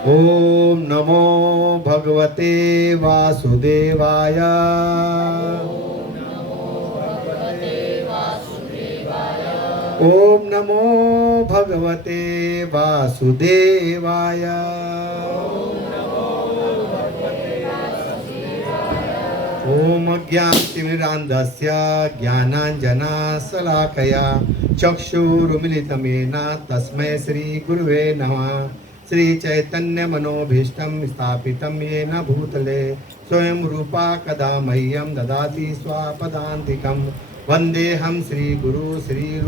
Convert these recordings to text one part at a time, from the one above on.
ओम नमो भगवते वासुदेवाय। ओम नमो भगवते वासुदेवाय। ओम ज्ञानतिमिरान्धस्य ज्ञानाञ्जनशलाकया चक्षुरुमिलितं येन तस्मै श्रीगुरुवे नमः। श्रीचैतन्यमनोभीष्टं स्थापितं येन भूतले स्वयं रूपा कदा मह्यं ददाति स्वापदान्तिकं। वन्देऽहं श्रीगुरु श्री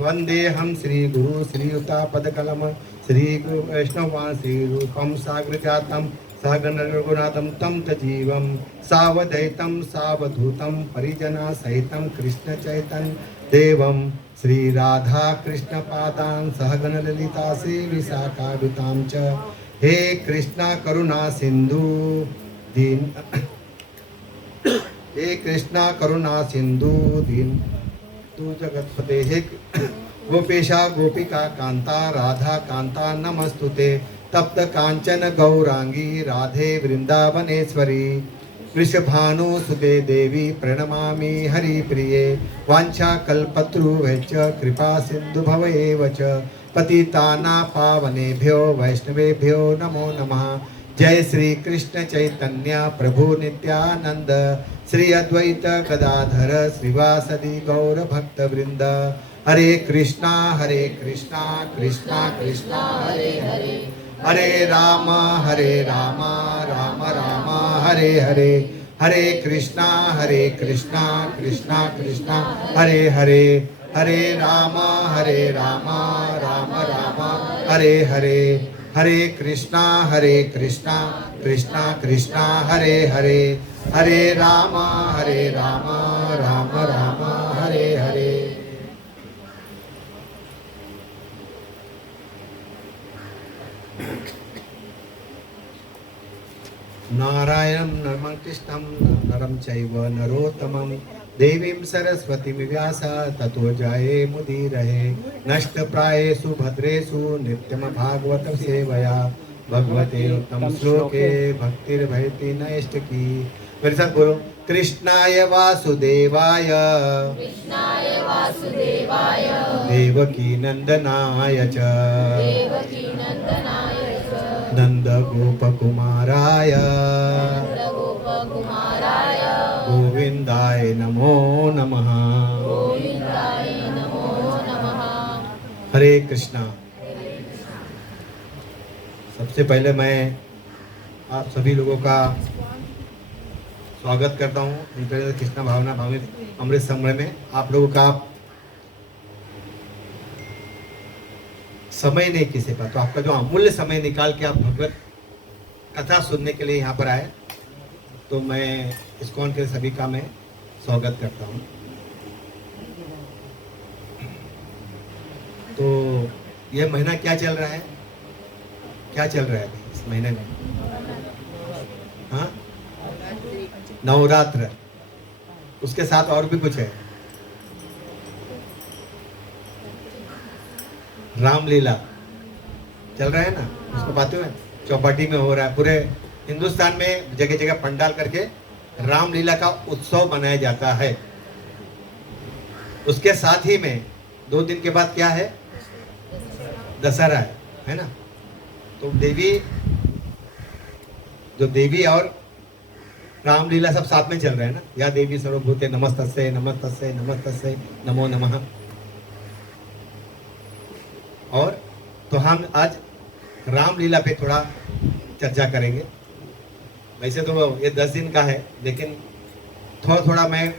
वन्देऽहं श्रीगुरु श्रीयुतापदकलम श्रीवैष्णवान् श्रीरूपं साग्रजातं सहगण रघुनाथं तं सजीवं सावधैतं सावधूतं परिजना सहितं कृष्ण चैतन्य देवं श्री राधा कृष्ण पादान् सहगण ललिता श्री विशाखावितां च। हे कृष्णा करुणा सिंधु दीन हे कृष्णा करुणा सिंधु दीन तू जगतपते। हे गोपेशा गोपिका कांता राधा कांता नमस्तुते। तप्त कांचन गौरांगी राधे वृंदावनेश्वरी वृषभानुसुते देवी प्रणमामि हरिप्रिये। वाञ्छा कल्पतरुभ्यश्च कृपा सिन्धुभवैव च पतितानां पावनेभ्यो वैष्णवेभ्यो नमो नमः। जय श्री कृष्ण चैतन्य प्रभु नित्यानंद श्री अद्वैत गदाधर श्रीवासदि गौर भक्त वृंद। हरे कृष्णा कृष्णा कृष्णा हरे हरे हरे राम राम राम हरे हरे। हरे कृष्णा कृष्णा कृष्णा हरे हरे हरे राम राम राम हरे हरे। हरे कृष्णा कृष्णा कृष्णा हरे हरे हरे राम राम राम हरे हरे। नारायणं नमः नरं चैव नरोत्तमं देवीं सरस्वतीं व्यास ततो जये मुदीरये। नष्टप्रायेषु भद्रेषु नित्यं भागवत सेवया भगवते उत्तम श्लोके भक्तिर्भयति नैष्टकी। मेरे साथ बोलो कृष्णाय वासुदेवाय देवकी नंदनाय च नंद गोपकुमाराय गोविंदाय नमो नमः। हरे कृष्णा। सबसे पहले मैं आप सभी लोगों का स्वागत करता हूँ इंटरनेशनल कृष्णा भावना भावित अमृत संग्रह में। आप लोगों का समय नहीं किसी पर, तो आपका जो अमूल्य समय निकाल के आप भगवत कथा सुनने के लिए यहाँ पर आए, तो मैं इस्कॉन के सभी का मैं स्वागत करता हूँ। तो ये महीना क्या चल रहा है, क्या चल रहा है इस महीने में? हाँ, नवरात्र, उसके साथ और भी कुछ है, रामलीला चल रहा है ना, उसको पाते हुए चौपाटी में हो रहा है। पूरे हिंदुस्तान में जगह जगह पंडाल करके रामलीला का उत्सव मनाया जाता है। उसके साथ ही में 2 दिन के बाद क्या है, दशहरा है ना। तो देवी और रामलीला सब साथ में चल रहे हैं ना। या देवी सर्वभूते नमस्तस्यै नमस्तस्यै नमस्तस्यै नमो नमः। और तो हम आज रामलीला पे थोड़ा चर्चा करेंगे। वैसे तो ये 10 दिन का है, लेकिन थोड़ा थोड़ा मैं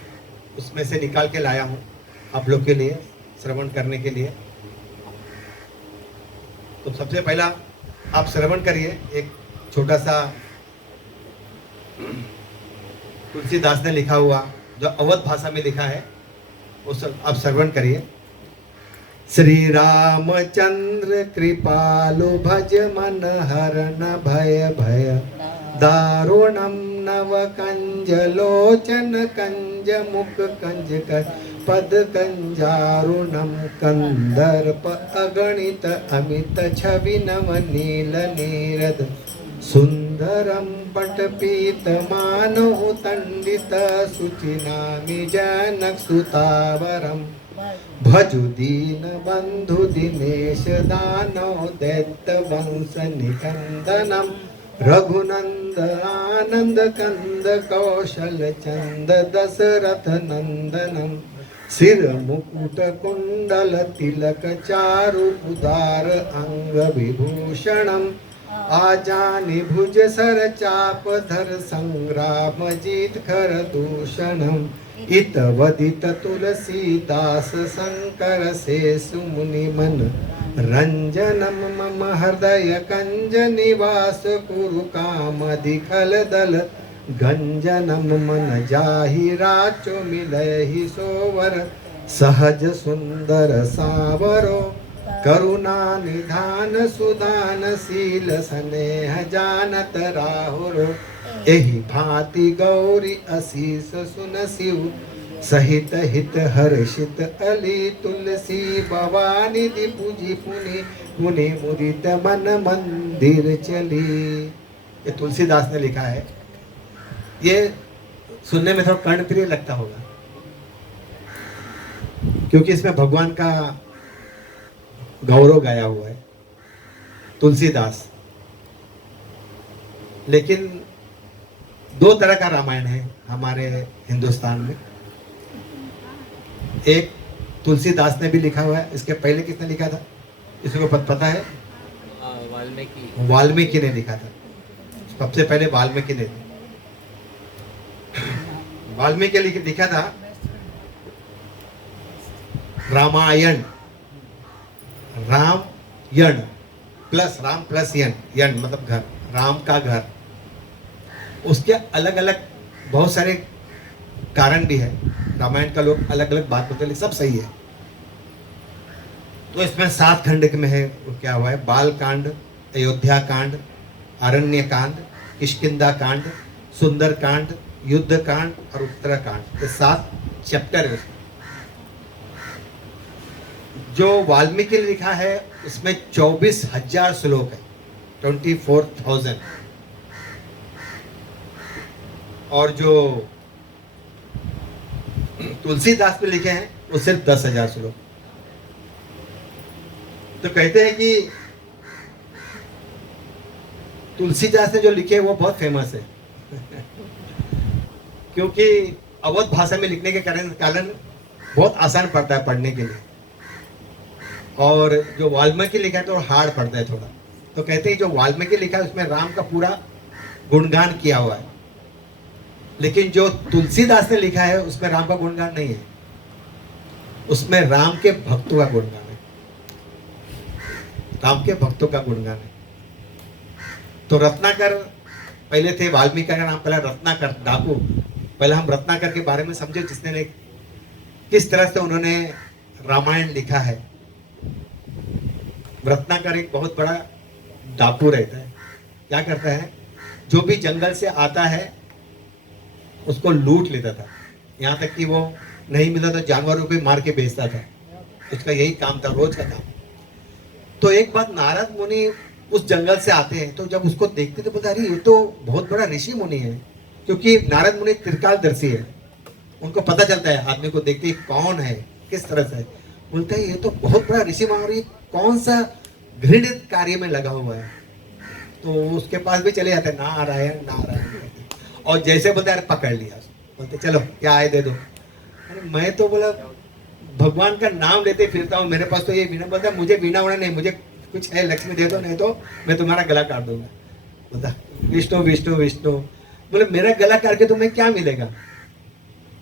उसमें से निकाल के लाया हूँ आप लोग के लिए श्रवण करने के लिए। तो सबसे पहला आप श्रवण करिए, एक छोटा सा तुलसीदास ने लिखा हुआ जो अवध भाषा में लिखा है, वो आप श्रवण करिए। श्री रामचंद्र कृपालु भज मन हरन भय भय दारुणं नव कंजलोचन कंज मुख कंज पद कंजारुणम कंदर्प अगणित अमित छवि नव नील नीरद सुंदरम पटपीत मानव तंडित सुचिनामि जनक सुतावरम भजु दीन बंधु दिनेश दानव दैत्य वंश निकंदनम रघुनंद आनंद कंद कौशल चंद दशरथ नंदनम सिर मुकुट कुंडल तिलक चारु उदार अंग विभूषणम आजानि भुज सर चाप धर संग्राम जीत खर दूषणम इत वदित तुलसीदास शंकर से सुमुनि मन रंजनम मम हृदय कंज निवास कुरु कामदि खल दल गंजनम मन जाहि राचो मिलहि सोवर सहज सुंदर सावरो करुणा निधान सुदान शील स्नेह जानत राहुरो एहि भांति गौरी असीस सुन शिव सहित हित हर्षित अली तुलसी भवानी दी पूजी पुनि पुनि मुदित मन मंदिर चली। ये तुलसीदास ने लिखा है। ये सुनने में थोड़ा कर्णप्रिय लगता होगा क्योंकि इसमें भगवान का गौरव गाया हुआ है, तुलसीदास। लेकिन दो तरह का रामायण है हमारे हिंदुस्तान में। एक तुलसीदास ने भी लिखा हुआ है, इसके पहले किसने लिखा था इसको पता है? वाल्मीकि ने लिखा था। सबसे पहले वाल्मीकि ने लिखा था रामायण। राम यण प्लस राम प्लस यण, यण मतलब घर, राम का घर। उसके अलग अलग बहुत सारे कारण भी है। रामायण का लोग अलग अलग बात बोलते हैं, सब सही है। तो इसमें 7 खंड में है क्या हुआ है? बाल कांड, अयोध्या कांड, अरण्य कांड, किष्किंधा कांड, सुंदर कांड, युद्ध कांड और उत्तराकांड। ये 7 चैप्टर है। जो वाल्मीकि ने लिखा है उसमें 24,000 श्लोक है, 24,000। और जो तुलसीदास पे लिखे हैं वो सिर्फ 10,000 श्लोक। तो कहते हैं कि तुलसीदास ने जो लिखे वो बहुत फेमस है क्योंकि अवध भाषा में लिखने के कारण बहुत आसान पड़ता है पढ़ने के लिए। और जो वाल्मीकि लिखा है तो हार्ड पड़ता है थोड़ा। तो कहते हैं जो वाल्मीकि लिखा है उसमें राम का पूरा गुणगान किया हुआ है, लेकिन जो तुलसीदास ने लिखा है उसमें राम का गुणगान नहीं है, उसमें राम के भक्तों का गुणगान है। राम के भक्तों का गुणगान है। तो रत्नाकर पहले थे, वाल्मीकि का नाम पहला रत्नाकर डाकू। पहले हम रत्नाकर के बारे में समझे, जिसने किस तरह से उन्होंने रामायण लिखा है। रत्नाकर एक बहुत बड़ा डाकू रहता है। क्या करता है? जो भी जंगल से आता है उसको लूट लेता था। यहाँ तक कि वो नहीं मिला तो जानवरों को मार के बेचता था। उसका यही काम था, रोज का काम। तो एक बार नारद मुनि उस जंगल से आते हैं, तो जब उसको देखते तो बोलते अरे ये तो बहुत बड़ा ऋषि मुनि है, क्योंकि नारद मुनि त्रिकालदर्शी है। उनको पता चलता है आदमी को देखते ही कौन है, किस तरह से। बोलते हैं ये तो बहुत बड़ा ऋषि मुनि, कौन सा घृणित कार्य में लगा हुआ है। तो उसके पास भी चले जाते हैं, नारायण नारायण। और जैसे बोलते अरे पकड़ लिया, बोलते चलो क्या आए दे दो। अरे मैं तो बोला भगवान का नाम लेते फिरता हूँ, मेरे पास तो ये वीणा। बोलता मुझे वीणा उड़ा नहीं, मुझे कुछ है लक्ष्मी दे दो, नहीं तो मैं तुम्हारा गला काट दूंगा। बोलता विष्णु विष्णु विष्णु। बोले मेरा गला काट के तुम्हें क्या मिलेगा?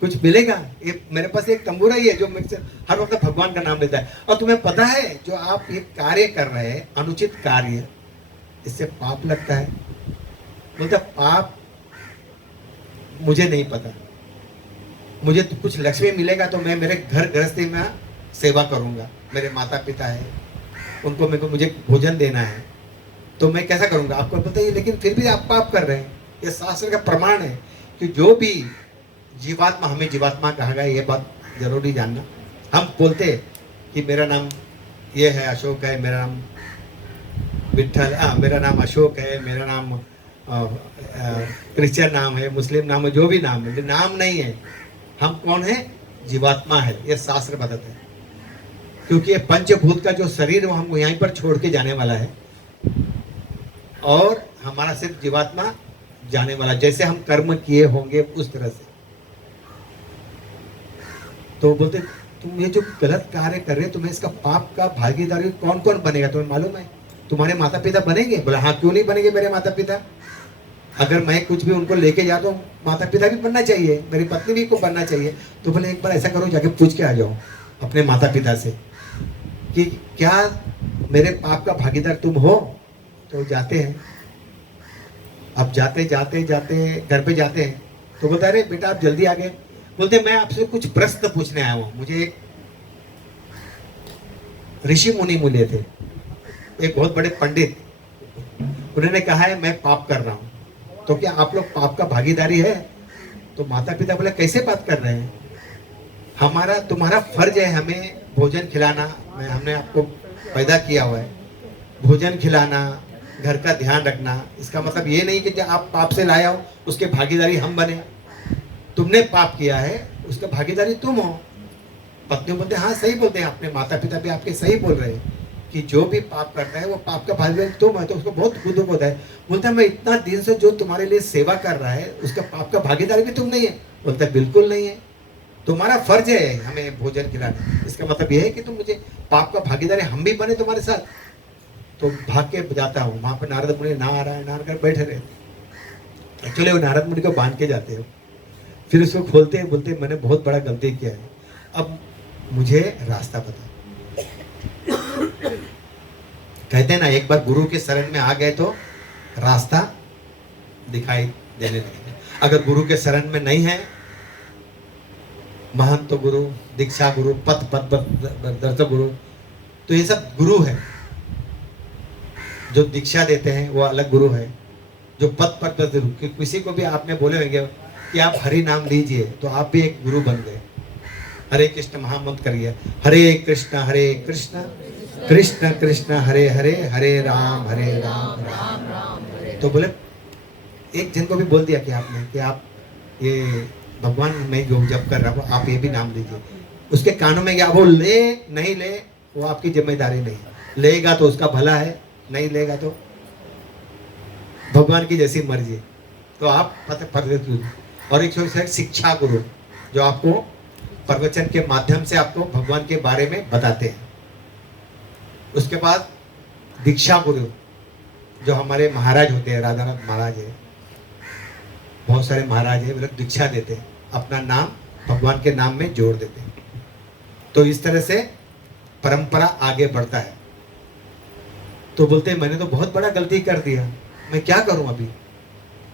कुछ मिलेगा? ये मेरे पास एक तंबूरा ही है जो मुझसे हर वक्त भगवान का नाम लेता है। और तुम्हें पता है जो आप ये कार्य कर रहे हैं, अनुचित कार्य, इससे पाप लगता है। बोलता पाप मुझे नहीं पता, मुझे तो कुछ लक्ष्मी मिलेगा तो मैं मेरे घर गृहस्थी में सेवा करूंगा। मेरे माता पिता है, उनको मुझे भोजन देना है, तो मैं कैसा करूंगा? आपको पता ही, लेकिन फिर भी आप पाप कर रहे हैं। ये शास्त्र का प्रमाण है कि जो भी जीवात्मा, हमें जीवात्मा कहा गया, ये बात जरूरी जानना। हम बोलते कि मेरा नाम ये है, अशोक है, मेरा नाम विठल, मेरा नाम अशोक है, मेरा नाम क्रिश्चियन नाम है, मुस्लिम नाम है, जो भी नाम है, नाम नहीं है। हम कौन है? जीवात्मा है, ये शास्त्र बताते हैं। क्योंकि ये पंचभूत का जो शरीर वो हमको यहीं पर छोड़ के जाने वाला है, और हमारा सिर्फ जीवात्मा जाने वाला, जैसे हम कर्म किए होंगे उस तरह से। तो बोलते तुम ये जो गलत कार्य कर रहे हो, तुम्हें इसका पाप का भागीदारी कौन कौन बनेगा तुम्हें मालूम है? तुम्हारे माता पिता बनेंगे? बोला हाँ, क्यों नहीं बनेंगे मेरे माता पिता? अगर मैं कुछ भी उनको लेके जाता हूँ, माता पिता भी बनना चाहिए, मेरी पत्नी भी को बनना चाहिए। तो बोले एक बार ऐसा करो, जाके पूछ के आ जाओ अपने माता पिता से कि क्या मेरे पाप का भागीदार तुम हो? तो जाते हैं। अब जाते जाते जाते घर पे जाते हैं, तो बोलता अरे बेटा आप जल्दी आ गए। बोलते मैं आपसे कुछ प्रश्न पूछने आया हूँ। मुझे एक ऋषि मुनि मिले थे, एक बहुत बड़े पंडित। उन्होंने कहा है मैं पाप कर रहा हूँ, तो क्या आप लोग पाप का भागीदारी है? तो माता पिता बोले कैसे बात कर रहे हैं, हमारा तुम्हारा फर्ज है हमें भोजन खिलाना, हमने आपको पैदा किया हुआ है, भोजन खिलाना, घर का ध्यान रखना। इसका मतलब ये नहीं कि जो आप पाप से लाया हो उसके भागीदारी हम बने। तुमने पाप किया है, उसका भागीदारी तुम हो। पत्नी बोलते हाँ सही बोलते हैं, अपने माता पिता भी आपके सही बोल रहे हैं कि जो भी पाप करता है वो पाप का भागीदारी तुम है। तो उसको बहुत दुख होता है। बोलता है मैं इतना दिन से जो तुम्हारे लिए सेवा कर रहा है, उसका पाप का भागीदारी भी तुम नहीं है? बोलता है बिल्कुल नहीं है, तुम्हारा फर्ज है हमें भोजन खिलाना। इसका मतलब यह है कि तुम मुझे पाप का भागीदारी हम भी बने तुम्हारे साथ। तो भाग के जाता हूँ, वहां पर नारद मुनि नारायण बैठे रहते। एक्चुअली वो नारद मुनि को बांध के जाते हो, फिर उसको खोलते हैं, बोलते मैंने बहुत बड़ा गलती किया है, अब मुझे रास्ता बता। कहते हैं ना, एक बार गुरु के शरण में आ गए तो रास्ता दिखाई देने लगे। अगर गुरु के शरण में नहीं है, महंत गुरु, दीक्षा गुरु, पथ दर्शक गुरु, तो ये सब गुरु है। जो दीक्षा देते हैं वो अलग गुरु है, जो पथ पर किसी को भी आपने बोले होंगे कि आप हरि नाम लीजिए, तो आप भी एक गुरु बन गए। हरे कृष्ण महामंत्र करिए, हरे कृष्ण कृष्ण कृष्ण हरे हरे, हरे राम राम राम हरे। तो बोले एक जन को भी बोल दिया कि आपने कि आप ये भगवान में जो जप कर रहा हो आप ये भी नाम लीजिए। उसके कानों में गया, वो ले नहीं ले वो आपकी जिम्मेदारी नहीं, लेगा तो उसका भला है, नहीं लेगा तो भगवान की जैसी मर्जी। तो आप और एक शिक्षा गुरु, जो आपको प्रवचन के माध्यम से आपको भगवान के बारे में बताते हैं। उसके बाद दीक्षा गुरु, जो हमारे महाराज होते हैं, राधानाथ महाराज है, बहुत सारे महाराज है, वो लोग दीक्षा देते हैं, अपना नाम भगवान के नाम में जोड़ देते हैं। तो इस तरह से परंपरा आगे बढ़ता है। तो बोलते हैं मैंने तो बहुत बड़ा गलती कर दिया, मैं क्या करूं अभी?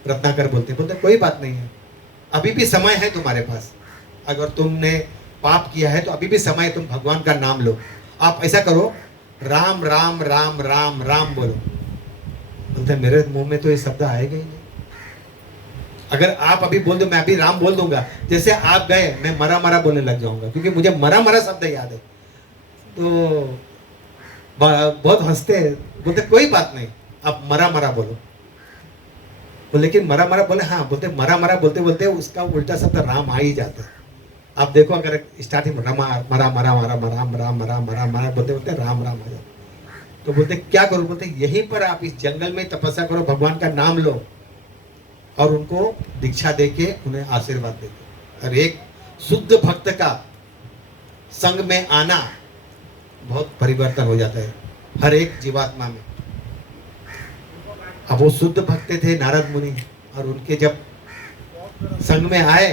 रत्नाकर बोलते कोई बात नहीं है, अभी भी समय है तुम्हारे पास। अगर तुमने पाप किया है तो अभी भी समय है, तुम भगवान का नाम लो। आप ऐसा करो, राम राम राम राम राम बोलो। बोलते मेरे मुंह में तो ये शब्द आएगा ही नहीं। अगर आप अभी बोल दो, मैं अभी राम बोल दूंगा, जैसे आप गए मैं मरा मरा बोलने लग जाऊंगा, क्योंकि मुझे मरा मरा शब्द याद है। तो बहुत हंसते हैं, बोलते कोई बात नहीं, आप मरा मरा बोलो। लेकिन मरा मरा बोले, हाँ बोलते मरा मरा बोलते बोलते उसका उल्टा शब्द राम आ ही जाता है। आप देखो, अगर स्टार्टिंग में रमा मरा मरा मरा मरा मरा मरा मरा मरा बोलते बोलते राम राम आ जाता। तो बोलते क्या करो? बोलते यहीं पर आप इस जंगल में तपस्या करो, भगवान का नाम लो, और उनको दीक्षा देके उन्हें आशीर्वाद देते। और एक शुद्ध भक्त का संग में आना बहुत परिवर्तन हो जाता है हर एक जीवात्मा में। अब वो शुद्ध भक्त थे नारद मुनि, और उनके जब संग में आए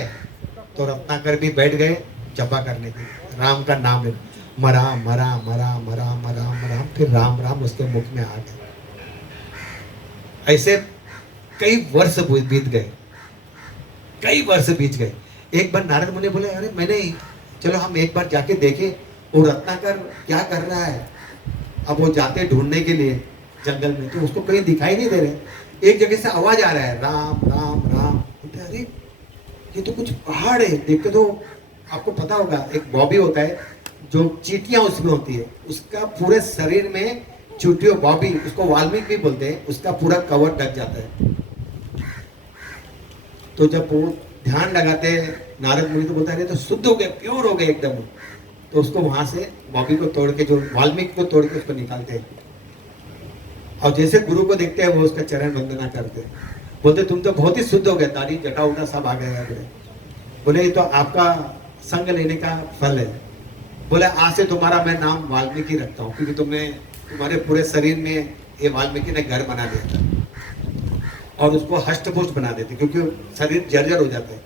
तो रत्नाकर भी बैठ गए जपा करने के लिए, राम का नाम ले, मरा मरा मरा मरा मरा मरा, फिर राम राम उसके मुख में आ गए। ऐसे कई वर्ष बीत गए, कई वर्ष बीत गए। एक बार नारद मुनि बोले अरे मैंने, चलो हम एक बार जाके देखें वो रत्नाकर क्या कर रहा है। अब वो जाते ढूंढने के लिए, जंगल में, तो उसको कहीं दिखाई नहीं दे रहे। एक जगह से आवाज आ रहा है, राम राम राम। बोलते अरे ये तो कुछ पहाड़ है। देखते तो आपको पता होगा, एक बॉबी होता है जो चींटियां उसमें होती है, उसका पूरे शरीर में चींटियों बॉबी, उसको वाल्मीकि भी बोलते हैं, उसका पूरा कवर ढक जाता है। तो जब वो ध्यान लगाते हैं नारद मुनि, तो बोलता है तो शुद्ध हो गए, प्योर हो गए एकदम। तो उसको वहां से बॉबी को तोड़ के, जो वाल्मीकि को तोड़ के उसको निकालते हैं, और जैसे गुरु को देखते हैं वो उसका चरण वंदना करते हैं। बोलते तुम तो बहुत ही शुद्ध हो गए, दाढ़ी जटा उटा सब आ गया है। बोले ये तो आपका संग लेने का फल है। बोले आज से तुम्हारा मैं नाम वाल्मीकि रखता हूँ, क्योंकि तुमने, तुम्हारे पूरे शरीर में ये वाल्मीकि ने घर बना दिया था, और उसको हष्टपुष्ट बना देते, क्योंकि शरीर जर्जर हो जाता है।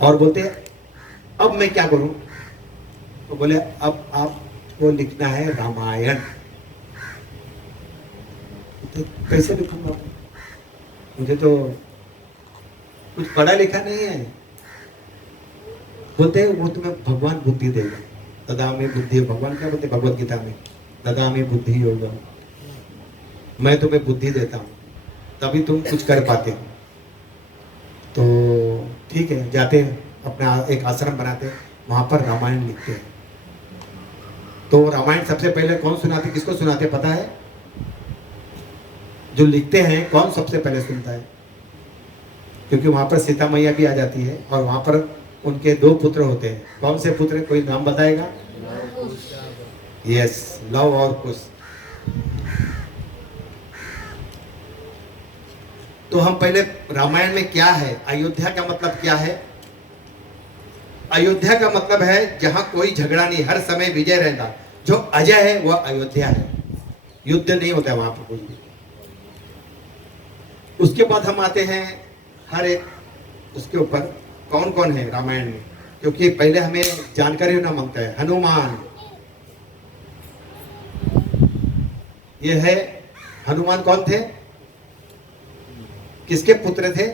और बोलते अब मैं क्या करूं? तो बोले अब आपको लिखना है रामायण। तो कैसे लिखूंगा? मुझे तो कुछ पढ़ा लिखा नहीं है। बोलते वो तुम्हें भगवान बुद्धि देगा, ददा में बुद्धि। भगवान क्या बोलते भगवत गीता में, ददा में बुद्धि होगा, मैं तुम्हें बुद्धि देता हूं, तभी तुम कुछ कर पाते हो। तो ठीक है, जाते हैं अपना एक आश्रम बनाते हैं, वहां पर रामायण लिखते हैं। तो रामायण सबसे पहले कौन सुनाते, किसको सुनाते पता है? जो लिखते हैं कौन सबसे पहले सुनता है? क्योंकि वहां पर सीता मैया भी आ जाती है, और वहां पर उनके 2 पुत्र होते हैं। कौन से पुत्र? कोई नाम बताएगा? यस, लव और कुश। तो हम पहले रामायण में क्या है, अयोध्या का मतलब क्या है? अयोध्या का मतलब है जहां कोई झगड़ा नहीं, हर समय विजय रहता। जो अजय है वह अयोध्या है, युद्ध नहीं होता वहां पर कुछ भी। उसके बाद हम आते हैं हर एक उसके ऊपर कौन कौन है रामायण में, क्योंकि पहले हमें जानकारी होना मांगता है। हनुमान, ये है हनुमान। कौन थे? किसके पुत्र थे?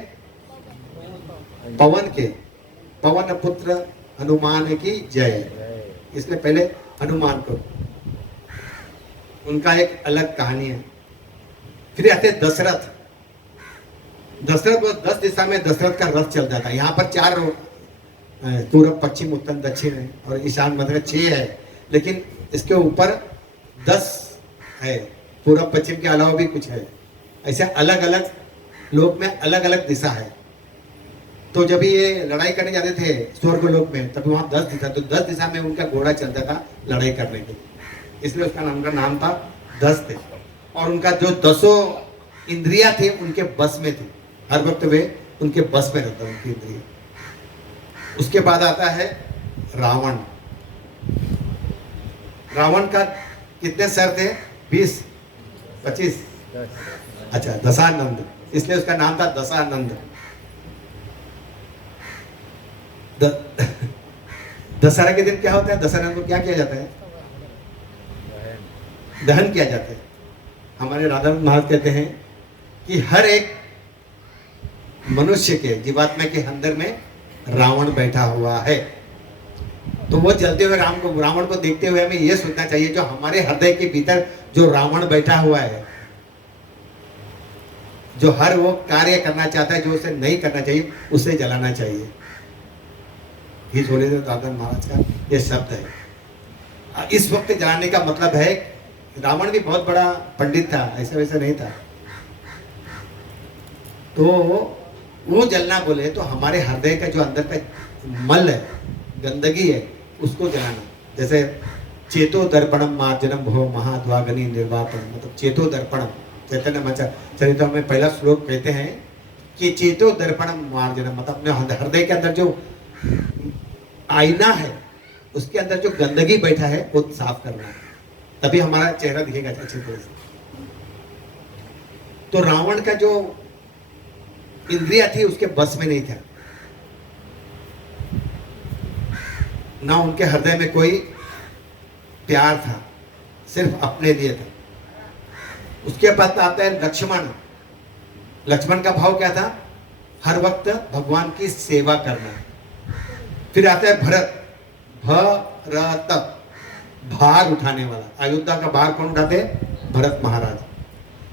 पवन के। पवन पुत्र हनुमान की जय। इसलिए पहले हनुमान को, उनका एक अलग कहानी है। फिर आते दशरथ। दशरथ को 10 दिशा में दशरथ का रथ चलता था। यहाँ पर 4 पूर्व पश्चिम उत्तर दक्षिण है, और ईशान मध्य 6 है, लेकिन इसके ऊपर 10 है। पूर्व पश्चिम के अलावा भी कुछ है। ऐसे अलग अलग लोक में अलग अलग दिशा है। तो जब ये लड़ाई करने जाते थे स्वर्ग लोक में, तब वहां 10 दिशा, तो 10 दिशा में उनका घोड़ा चलता था लड़ाई करने के लिए, इसलिए उसका नाम था 10 थे। और उनका जो 10 इंद्रियां थे उनके बस में थी, हर वक्त वे उनके बस में रहता उनकी इंद्रिय। उसके बाद आता है रावण। रावण का कितने सर थे? 20, 25, अच्छा दशानंद, इसलिए उसका नाम था दशानंद। दशहरा के दिन क्या होता है? दशानंद को क्या किया जाता है? दहन किया जाता है। हमारे राधा महाराज कहते हैं कि हर एक मनुष्य के, जीवात्मा के अंदर में रावण बैठा हुआ है। तो वो जलते हुए रावण को देखते हुए हमें यह सोचना चाहिए, जो हमारे हृदय के भीतर जो रावण बैठा हुआ है, जो हर वो कार्य करना चाहता है जो उसे नहीं करना चाहिए, उसे जलाना चाहिए। ये सोलेश्वर दादा महाराज का ये शब्द है। इस वक्त जलाने का मतलब है, रावण भी बहुत बड़ा पंडित था, ऐसा वैसा नहीं था। तो वो जलना बोले तो हमारे हृदय का जो अंदर का मल है, गंदगी है, उसको जलाना। जैसे चेतो दर्पणम मार्जनम भो महाद्वागनी निर्वापन, मतलब चेतो दर्पणम, चैतन्य चरित्र में पहला श्लोक कहते हैं कि चेतो दर्पणम मार्जनम, मतलब अपने हृदय के अंदर जो आईना है उसके अंदर जो गंदगी बैठा है वो साफ करना है, तभी हमारा चेहरा दिखेगा अच्छी तरह से। तो रावण का जो इंद्रिया थी उसके बस में नहीं था, ना उनके हृदय में कोई प्यार था, सिर्फ अपने लिए था। उसके बाद आता है लक्ष्मण। लक्ष्मण का भाव क्या था? हर वक्त भगवान की सेवा करना। फिर आता है भरत। भरत, भार उठाने वाला। अयोध्या का भार कौन उठाते? भरत महाराज।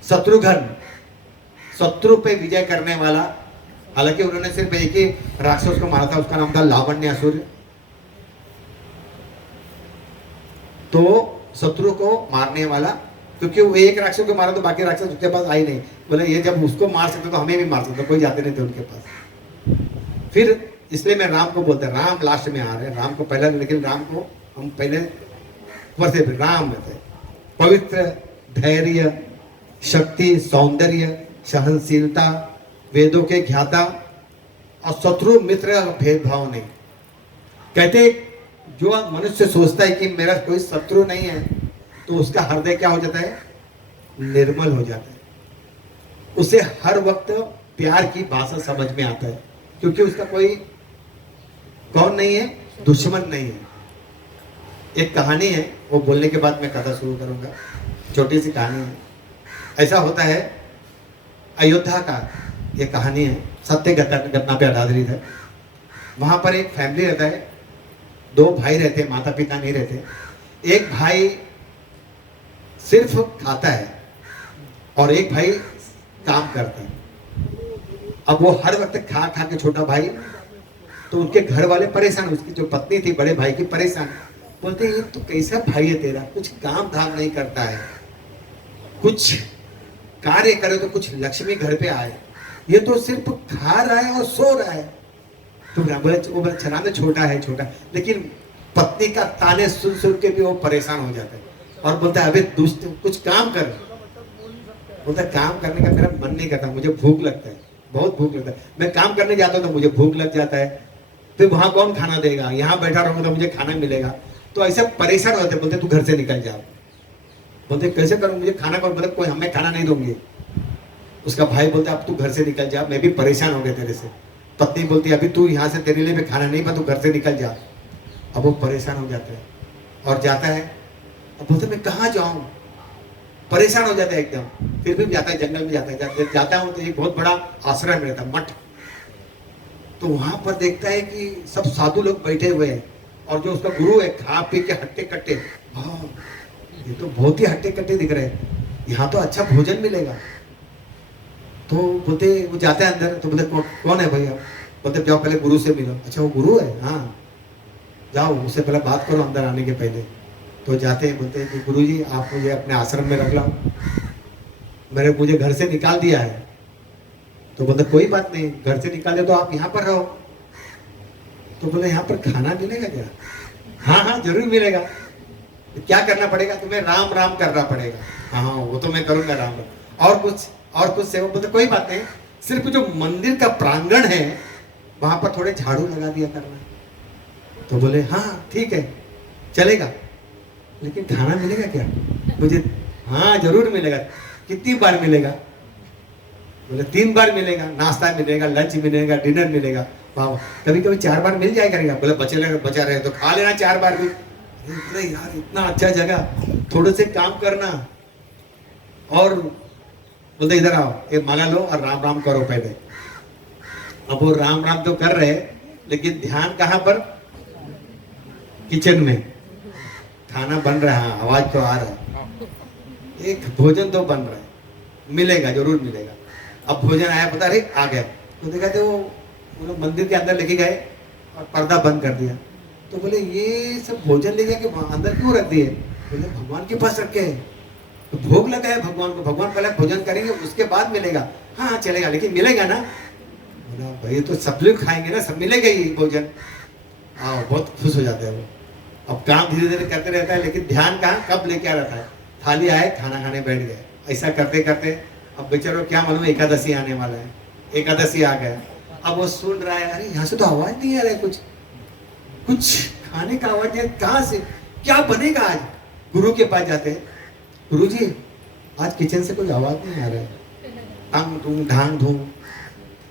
शत्रुघ्न, शत्रु पे विजय करने वाला। हालांकि उन्होंने सिर्फ एक ही राक्षस को मारा था, उसका नाम था लावण्यासुर। तो शत्रु को मारने वाला, क्योंकि वो एक राक्षस को मारा तो बाकी राक्षस उसके पास आई नहीं। बोले ये जब उसको मार सकते तो हमें भी मार सकते, कोई जाते नहीं थे उनके पास। फिर इसलिए मैं राम को बोलते हैं, राम लास्ट में आ रहे हैं, राम को पहले, लेकिन राम को हम पहले ऊपर से राम थे। पवित्र, धैर्य, शक्ति, सौंदर्य, सहनशीलता, वेदों के ज्ञाता और शत्रु मित्र भेदभाव नहीं। कहते जो मनुष्य सोचता है कि मेरा कोई शत्रु नहीं है, तो उसका हृदय क्या हो जाता है? निर्मल हो जाता है। उसे हर वक्त प्यार की भाषा समझ में आता है, क्योंकि उसका कोई कौन नहीं है? दुश्मन नहीं है। एक कहानी है, वो बोलने के बाद मैं कथा शुरू करूंगा। छोटी सी कहानी है। ऐसा होता है, अयोध्या का ये कहानी है, सत्य घटना पे आधारित है। वहां पर एक फैमिली रहता है, दो भाई रहते हैं, माता पिता नहीं रहते। एक भाई सिर्फ खाता है और एक भाई काम करता है। अब वो हर वक्त खा खा के, छोटा भाई, तो उनके घर वाले परेशान, उसकी जो पत्नी थी बड़े भाई की परेशान, बोलते ये तो कैसा भाई है तेरा, कुछ काम धाम नहीं करता है, कुछ कार्य करे तो कुछ लक्ष्मी घर पे आए, ये तो सिर्फ खा रहा है और सो रहा है। तो वो बोले चला में छोटा है, लेकिन पत्नी का ताने सुन सुन के भी वो परेशान हो जाता है और बोलता है अबे दुष्ट कुछ काम कर। बोलता काम करने का मेरा मन नहीं करता, मुझे भूख लगता है, बहुत भूख लगता है। मैं काम करने जाता हूँ तो मुझे भूख लग जाता है, फिर वहां कौन खाना देगा, यहाँ बैठा रहूंगा तो मुझे खाना मिलेगा। तो ऐसे परेशान होते, बोलते तू घर से निकल जा। बोलते कैसे करूँ, मुझे खाना कौन, बोलते कोई हमें खाना नहीं दूंगी। उसका भाई बोलता अब तू घर से निकल जा, मैं भी परेशान हो गया तेरे से। पत्नी बोलती अभी तू यहाँ से, तेरे लिए भी खाना नहीं पा, तू घर से निकल जा। अब वो परेशान हो जाता है और जाता है। अब बोलते मैं कहाँ जाऊँ, परेशान हो जाता है एकदम। फिर भी जाता है, जंगल में जाता है। जाता हूँ तो एक बहुत बड़ा आश्रम रहता, मठ। तो वहां पर देखता है कि सब साधु लोग बैठे हुए हैं और जो उसका गुरु है खा पी के हट्टे कट्टे। हाँ ये तो बहुत ही हट्टे कट्टे दिख रहे हैं, यहाँ तो अच्छा भोजन मिलेगा। तो बोलते वो जाते हैं अंदर, तो बोलते कौन है भैया? बोलते जाओ पहले गुरु से मिलो। अच्छा वो गुरु है? हाँ जाओ, उससे पहले बात करो अंदर आने के पहले। तो जाते हैं, बोलते हैं कि गुरु जी आप मुझे अपने आश्रम में रख लाओ, मुझे घर से निकाल दिया है। तो बोलते कोई बात नहीं, घर से निकाले तो आप यहाँ पर रहो। तो बोले यहाँ पर खाना मिलेगा क्या? हाँ हाँ जरूर मिलेगा। तो क्या करना पड़ेगा तुम्हें? राम राम करना पड़ेगा। हाँ हाँ वो तो मैं करूंगा राम राम। और कुछ सेवा? बोलते कोई बात नहीं, सिर्फ जो मंदिर का प्रांगण है वहां पर थोड़े झाड़ू लगा दिया करना। तो बोले हाँ ठीक है चलेगा, लेकिन खाना मिलेगा क्या मुझे? हाँ जरूर मिलेगा। कितनी बार मिलेगा? बोले 3 बार मिलेगा, नाश्ता मिलेगा, लंच मिलेगा, डिनर मिलेगा। वाह, कभी कभी 4 बार मिल जाए करेगा। बोले बचा रहे तो खा लेना 4 बार भी। अरे यार इतना अच्छा जगह, थोड़े से काम करना। और बोलते इधर आओ, ये माला लो और राम राम करो पहले। अब वो राम राम तो कर रहे, लेकिन ध्यान कहाँ पर? किचन में खाना बन रहा है, आवाज तो आ रहा है, एक भोजन तो बन रहा है, मिलेगा जरूर मिलेगा। अब भोजन आया, पता अरे आ गया। तो देखा थे वो लोग मंदिर के अंदर लेके गए और पर्दा बंद कर दिया। तो बोले ये सब भोजन ले जाके अंदर क्यों रख दिए? बोले भगवान के पास रखे हैं, तो भोग लगा है भगवान को, भगवान पहले भोजन करेंगे उसके बाद मिलेगा। हाँ चलेगा, लेकिन मिलेगा ना? बोला भाई तो सब लोग खाएंगे ना, सब मिलेगा ही भोजन। हाँ बहुत खुश हो जाते हैं वो। अब काम धीरे धीरे करते रहता है, लेकिन ध्यान कहाँ कब लेके आ रहा है? थाली आए, खाना खाने बैठ गए। ऐसा करते करते अब बेचारों क्या मालूम एकादशी आने वाला है, एकादशी आ गया। अब वो सुन रहा है, अरे यहाँ से तो आवाज नहीं आ रहा है, कुछ खाने का आवाज है, कहाँ से क्या बनेगा आज? गुरु के पास जाते हैं, गुरु जी आज किचन से कोई आवाज नहीं आ रहा है, टांग धूम ढांग धूम,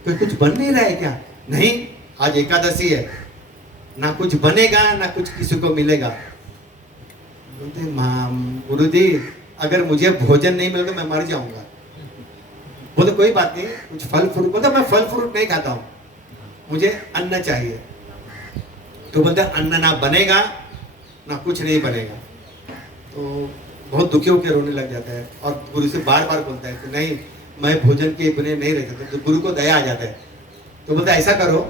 कोई कुछ बन नहीं रहा है क्या? नहीं आज एकादशी है, ना कुछ बनेगा ना कुछ किसी को मिलेगा। बोलते गुरु जी अगर मुझे भोजन नहीं मिले तो मैं मर जाऊंगा। बोलते कोई बात नहीं, कुछ फल फ्रूट। बोलते मैं फल फ्रूट नहीं खाता हूँ, मुझे अन्न चाहिए। तो बोलते अन्न ना बनेगा ना कुछ नहीं बनेगा। तो बहुत दुखी होकर रोने लग जाता है और गुरु से बार बार बोलता है कि नहीं, मैं भोजन के बिना नहीं रह सकता। तो गुरु को दया आ जाता है, तो बोलता है ऐसा करो,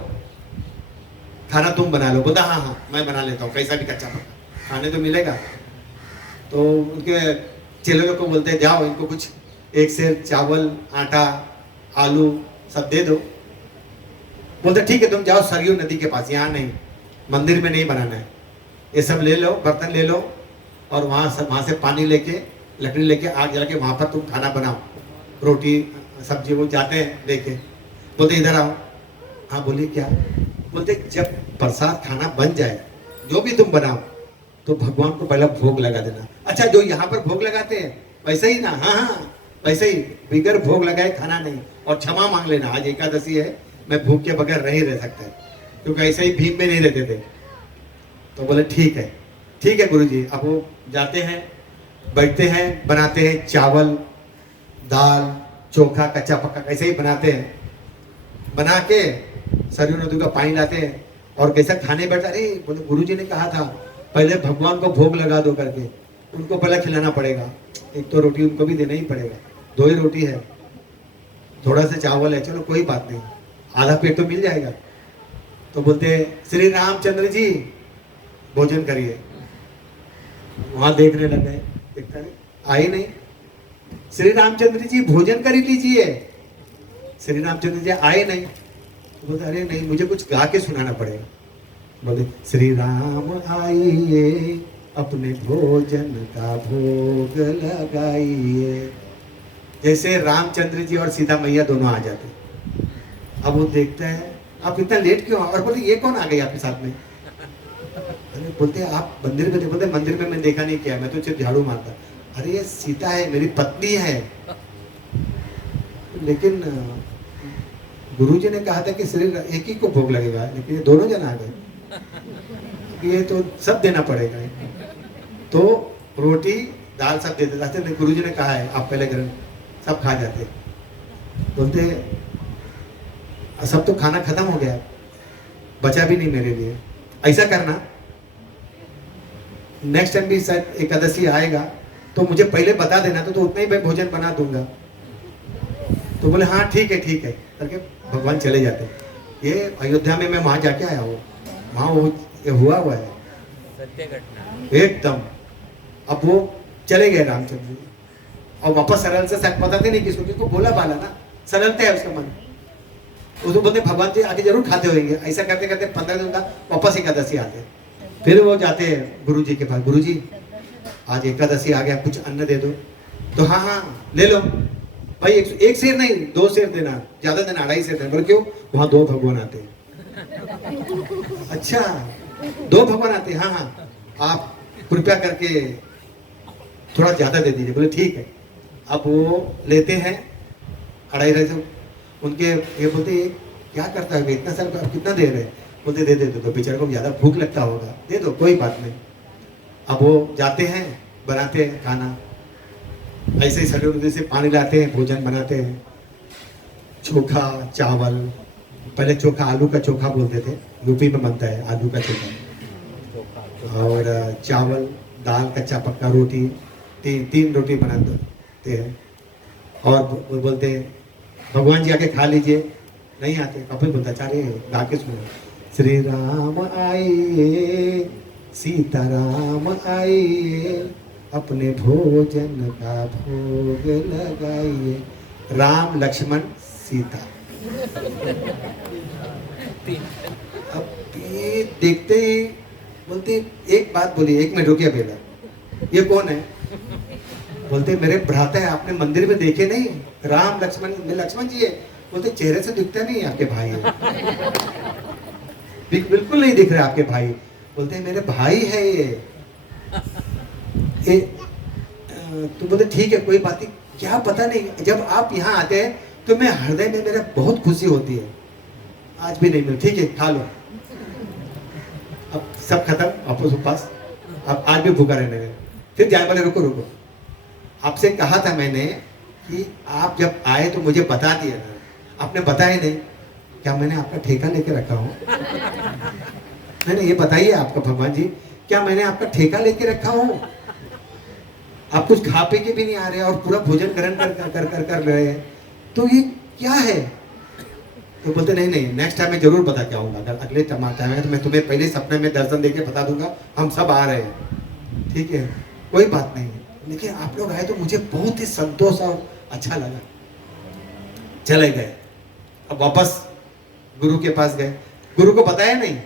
खाना तुम बना लो। बोलता हाँ हाँ मैं बना लेता हूँ, कैसा भी कच्चा पक्का खाने तो मिलेगा। तो उनके चेले लोग को बोलते हैं जाओ इनको कुछ एक सेर चावल, आटा, आलू सब दे दो। बोलते ठीक है तुम जाओ सरयू नदी के पास, यहाँ नहीं, मंदिर में नहीं बनाना है, ये सब ले लो, बर्तन ले लो और वहाँ से पानी लेके, लकड़ी लेके, आग जला के वहाँ पर तुम खाना बनाओ, रोटी सब्जी। वो जाते हैं लेके, बोलते इधर आओ। हाँ बोलिए क्या? बोलते जब प्रसाद खाना बन जाए, जो भी तुम बनाओ, तो भगवान को पहला भोग लगा देना। अच्छा जो यहाँ पर भोग लगाते हैं वैसे ही ना? हाँ हाँ वैसे ही, बिगर भोग लगाए खाना नहीं। और क्षमा मांग लेना, आज एकादशी है, मैं भूख के बगैर नहीं रह सकता, क्योंकि ऐसे ही भीम में नहीं रहते थे। तो बोले ठीक है गुरुजी। अब वो जाते हैं, बैठते हैं, बनाते हैं चावल, दाल, चोखा, कच्चा पक्का कैसे ही बनाते हैं। बना के सरयू नदी का पानी लाते हैं और कैसा खाने बैठा। अरे बोले गुरुजी ने कहा था पहले भगवान को भोग लगा दो करके, उनको पहले खिलाना पड़ेगा, एक तो रोटी उनको भी देना ही पड़ेगा, 2 ही रोटी है, थोड़ा सा चावल है, चलो कोई बात नहीं, आधा पेट तो मिल जाएगा। तो बोलते श्री रामचंद्र जी भोजन करिए। वहां देखने लगे, देखता नहीं, आए नहीं। श्री रामचंद्र जी भोजन कर लीजिए। श्री रामचंद्र जी आए नहीं। तो बोलते अरे नहीं, मुझे कुछ गा के सुनाना पड़ेगा। बोले श्री राम आइए, अपने भोजन का भोग लगाइए। जैसे रामचंद्र जी और सीता मैया दोनों आ जाते। अब वो देखता है आप इतना लेट क्यों? और बोलते ये कौन आ गई आपके साथ में? बोलते आप मंदिर में? बोलते मंदिर में मैं देखा नहीं, किया, मैं तो सिर्फ झाड़ू मारता। अरे ये सीता है, मेरी पत्नी है। लेकिन गुरुजी ने कहा था कि शरीर एक ही को भोग लगेगा, लेकिन ये दोनों जन आ गए, ये तो सब देना पड़ेगा। तो रोटी दाल सब दे देते। गुरुजी ने कहा है आप पहले ग्रहण, सब खा जाते। बोलते सब तो खाना खत्म हो गया, बचा भी नहीं मेरे लिए। ऐसा करना, नेक्स्ट टाइम भी शायद एकादशी आएगा तो मुझे पहले बता देना, तो उतना ही मैं भोजन बना दूंगा। तो बोले हाँ ठीक है करके भगवान चले जाते। ये अयोध्या में मैं वहां जाके आया हूँ, वहां वो ये हुआ है सत्य घटना एकदम। अब वो चले गए रामचंद्र जी और वापस सरल से बताते नहीं किसको, किसको बोला बाला ना, सरलता है उसका मन। उसको बोलते भगवान जी आगे जरूर खाते होंगे। ऐसा करते करते 15 दिन का वापस एकादशी आते। फिर वो जाते हैं गुरु जी के पास, गुरु जी आज एकादशी आ गया, कुछ अन्न दे दो। तो हाँ ले लो भाई, एक शेर नहीं 2 शेर देना, ज्यादा देना 2.5 शेर देना। बोले क्यों? वहां 2 भगवान आते हैं। अच्छा 2 भगवान आते हैं? हाँ आप कृपया करके थोड़ा ज्यादा दे दीजिए। बोले ठीक है। अब वो लेते हैं 2.5 उनके, ये बोलते क्या करता है इतना सारा, आप कितना दे रहे हैं? बोलते दे दो, तो बेचारे को ज्यादा भूख लगता होगा, दे दो कोई बात नहीं। अब वो जाते हैं, बनाते हैं खाना, ऐसे ही सरयू से पानी लाते हैं, भोजन बनाते हैं, चोखा चावल। पहले चोखा, आलू का चोखा बोलते थे, यूपी में बनता है आलू का चोखा, और चावल, दाल, कच्चा पक्का, रोटी, 3 रोटी बनाते हैं। और बोलते हैं भगवान जी आके खा लीजिए, नहीं आते। कपिल बोलता चारे गा के सुनो, श्री राम आइए, सीताराम आइए, अपने भोजन का भोग लगाइए। राम लक्ष्मण सीता। अब ये देखते बोलते एक बात बोली, 1 मिनट रुकिए बेटा, ये कौन है? बोलते मेरे भ्राता है, आपने मंदिर में देखे नहीं? राम लक्ष्मण, लक्ष्मण जी है। बोलते चेहरे से दिखता नहीं आपके भाई है। बिल्कुल नहीं दिख रहे आपके भाई। बोलते मेरे भाई है ये। तो बोलते ठीक है कोई बात नहीं, क्या पता नहीं, जब आप यहाँ आते हैं तो मैं हृदय में मेरा बहुत खुशी होती है। आज भी नहीं मिल, ठीक है खा लो। अब सब खत्म, वापस उपवास, अब आज भी भूखा रहने में। फिर जाने वाले रुको, आपसे कहा था मैंने कि आप जब आए तो मुझे बता दिया ना, आपने बताया नहीं। क्या मैंने आपका ठेका लेके रखा हूँ? नहीं ये बताइए आपका भगवान जी, क्या मैंने आपका ठेका लेके रखा हूँ? आप कुछ खा पी के भी नहीं आ रहे और पूरा भोजन ग्रहण कर रहे हैं, तो ये क्या है? तो बोलते नहीं नहीं, नेक्स्ट टाइम मैं जरूर बता के आऊंगा, अगर अगले टाइम है तो मैं तुम्हें पहले सपने में दर्शन देके बता दूंगा हम सब आ रहे हैं, ठीक है, कोई बात नहीं है, लेकिन आप लोग आए तो मुझे बहुत ही संतोष और अच्छा लगा। चले गए। अब वापस गुरु के पास गए, गुरु को बताया नहीं।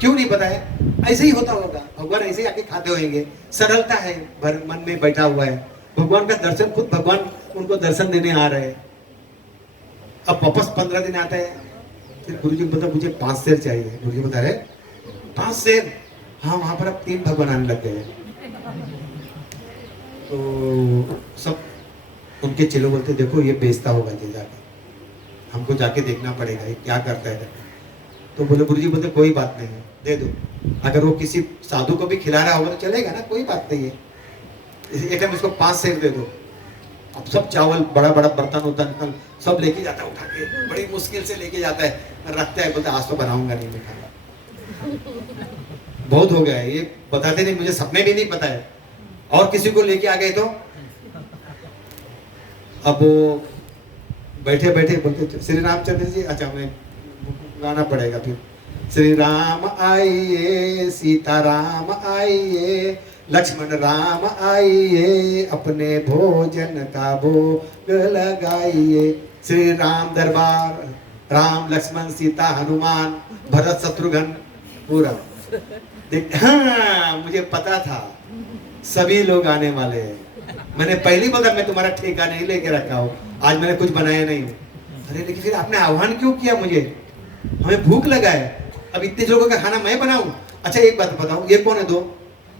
क्यों नहीं बताया? ऐसे ही होता होगा, भगवान ऐसे ही आके खाते होंगे, सरलता है, मन में बैठा हुआ है, भगवान का दर्शन, खुद भगवान उनको दर्शन देने आ रहे हैं। अब वापस 15 दिन आता है, फिर गुरु जी बोलता मुझे 5 शेर चाहिए। गुरु जी बता रहे 5 शेर? हाँ, वहां पर अब 3 भगवान आने लग गए। तो सब उनके चेलों बोलते देखो ये बेचता होगा जी, जाके हमको जाके देखना पड़ेगा ये क्या करता है। तो बोले गुरु जी बोलते कोई बात नहीं है, दे दो, अगर वो किसी साधु को भी खिला रहा होगा तो चलेगा ना, कोई बात नहीं है, एक हम इसको 5 शेर दे दो। अब सब चावल, बड़ा बड़ा बर्तन होता है, सब लेके जाता है, उठा के बड़ी मुश्किल से लेके जाता है, रखता है, बोलता आज तो बनाऊंगा नहीं, मैं खाना बहुत हो गया है, ये बताते नहीं, मुझे सपने भी नहीं पता है। और किसी को लेके आ गए तो अब वो बैठे बैठे बोलते श्री रामचंद्र जी, अच्छा हमें गाना पड़ेगा फिर, श्री राम आइए, सीता राम आइए, लक्ष्मण राम आइए, अपने भोजन का भोग लगाइए, श्री राम दरबार, राम लक्ष्मण सीता हनुमान भरत शत्रुघ्न पूरा देख। हाँ, मुझे पता था सभी लोग आने वाले हैं, मैंने पहली बोला मैं तुम्हारा ठेका नहीं लेके रखा हूँ, आज मैंने कुछ बनाया नहीं। अरे लेकिन फिर आपने आह्वान क्यों किया मुझे? हमें भूख लगा है, अब इतने लोगों का खाना मैं बनाऊं? अच्छा एक बात बताऊं, ये कौन है दो?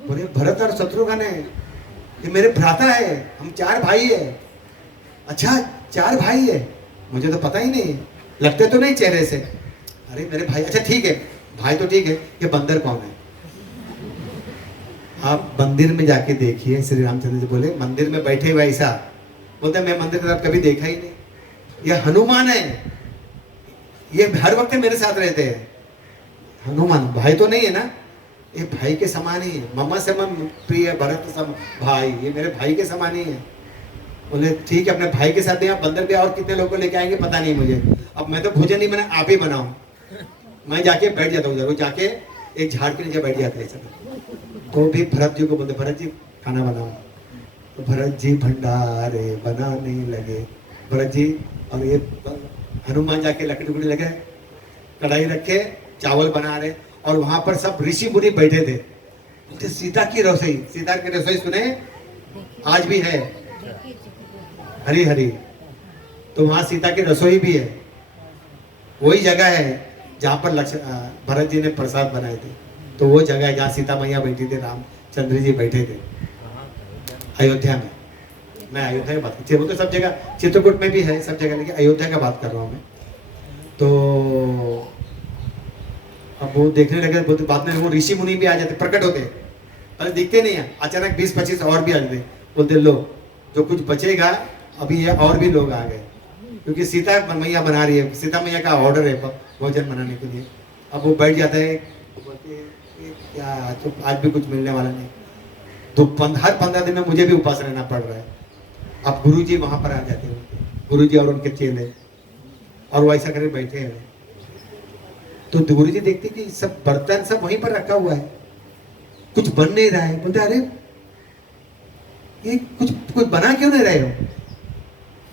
बोले भरत और शत्रुघ्न है, ये मेरे भ्राता है, हम 4 भाई है। अच्छा 4 भाई है, मुझे तो पता ही नहीं, लगते तो नहीं चेहरे से। अरे मेरे भाई, अच्छा ठीक है भाई तो ठीक है, ये बंदर कौन है? आप मंदिर में जाके देखिए। श्री रामचंद्र जी बोले मंदिर में बैठे हुए ऐसा, बोलते मैं मंदिर के साथ कभी देखा ही नहीं, ये हनुमान है, ये हर वक्त मेरे साथ रहते हैं। हनुमान भाई तो नहीं है ना, ये भाई के समान ही है, मम्मा से मन प्रिय, भरत सम भाई, ये मेरे भाई के समान ही है। बोले ठीक है, अपने भाई के साथ यहाँ बंदर पे और कितने लोगों लेके आएंगे पता नहीं मुझे, अब मैं तो भोजन नहीं बना, आप ही बनाऊं। मैं जाके बैठ जाता हूँ, जाके एक झाड़ के नीचे बैठ जाता है। तो भी भरत जी को बोलते भरत जी खाना बनाओ, तो भरत जी भंडारे बनाने लगे। भरत जी और ये हनुमान जाके लकड़ी उकड़ी लगे, कढ़ाई रखे, चावल बना रहे, और वहां पर सब ऋषि मुनि बैठे थे। बोलते सीता की रसोई, सीता की रसोई सुने आज भी है, हरी हरी, तो वहां सीता की रसोई भी है, वही जगह है जहां पर भरत जी ने प्रसाद बनाए थे। तो वो जगह है जहाँ सीता मैया बैठी थी, रामचंद्र जी बैठे थे अयोध्या में। मैं अयोध्या की बात कर, वो तो सब जगह, चित्रकूट में भी है सब जगह, लेकिन अयोध्या का बात कर रहा हूँ मैं। तो अब वो देखने लगे, बोलते बाद में वो ऋषि मुनि भी आ जाते, प्रकट होते, पहले दिखते नहीं है, अचानक 20-25 और भी आ जाते। बोलते लो जो कुछ बचेगा अभी ये और भी लोग आ गए, क्योंकि सीता मैया बना रही है, सीता मैया का ऑर्डर है भोजन बनाने के लिए। अब वो बैठ जाता है, बोलते क्या तो आज भी कुछ मिलने वाला नहीं, तो हर 15 दिन में मुझे भी उपास रहना पड़ रहा है। अब गुरु जी वहां पर आ जाते हैं, गुरु जी और उनके चेले, और वो ऐसा करके बैठे हैं। तो गुरु जी देखते कि सब बर्तन सब वहीं पर रखा हुआ है, कुछ बन नहीं रहा है। बोलते अरे ये कुछ बना क्यों नहीं रहे हो?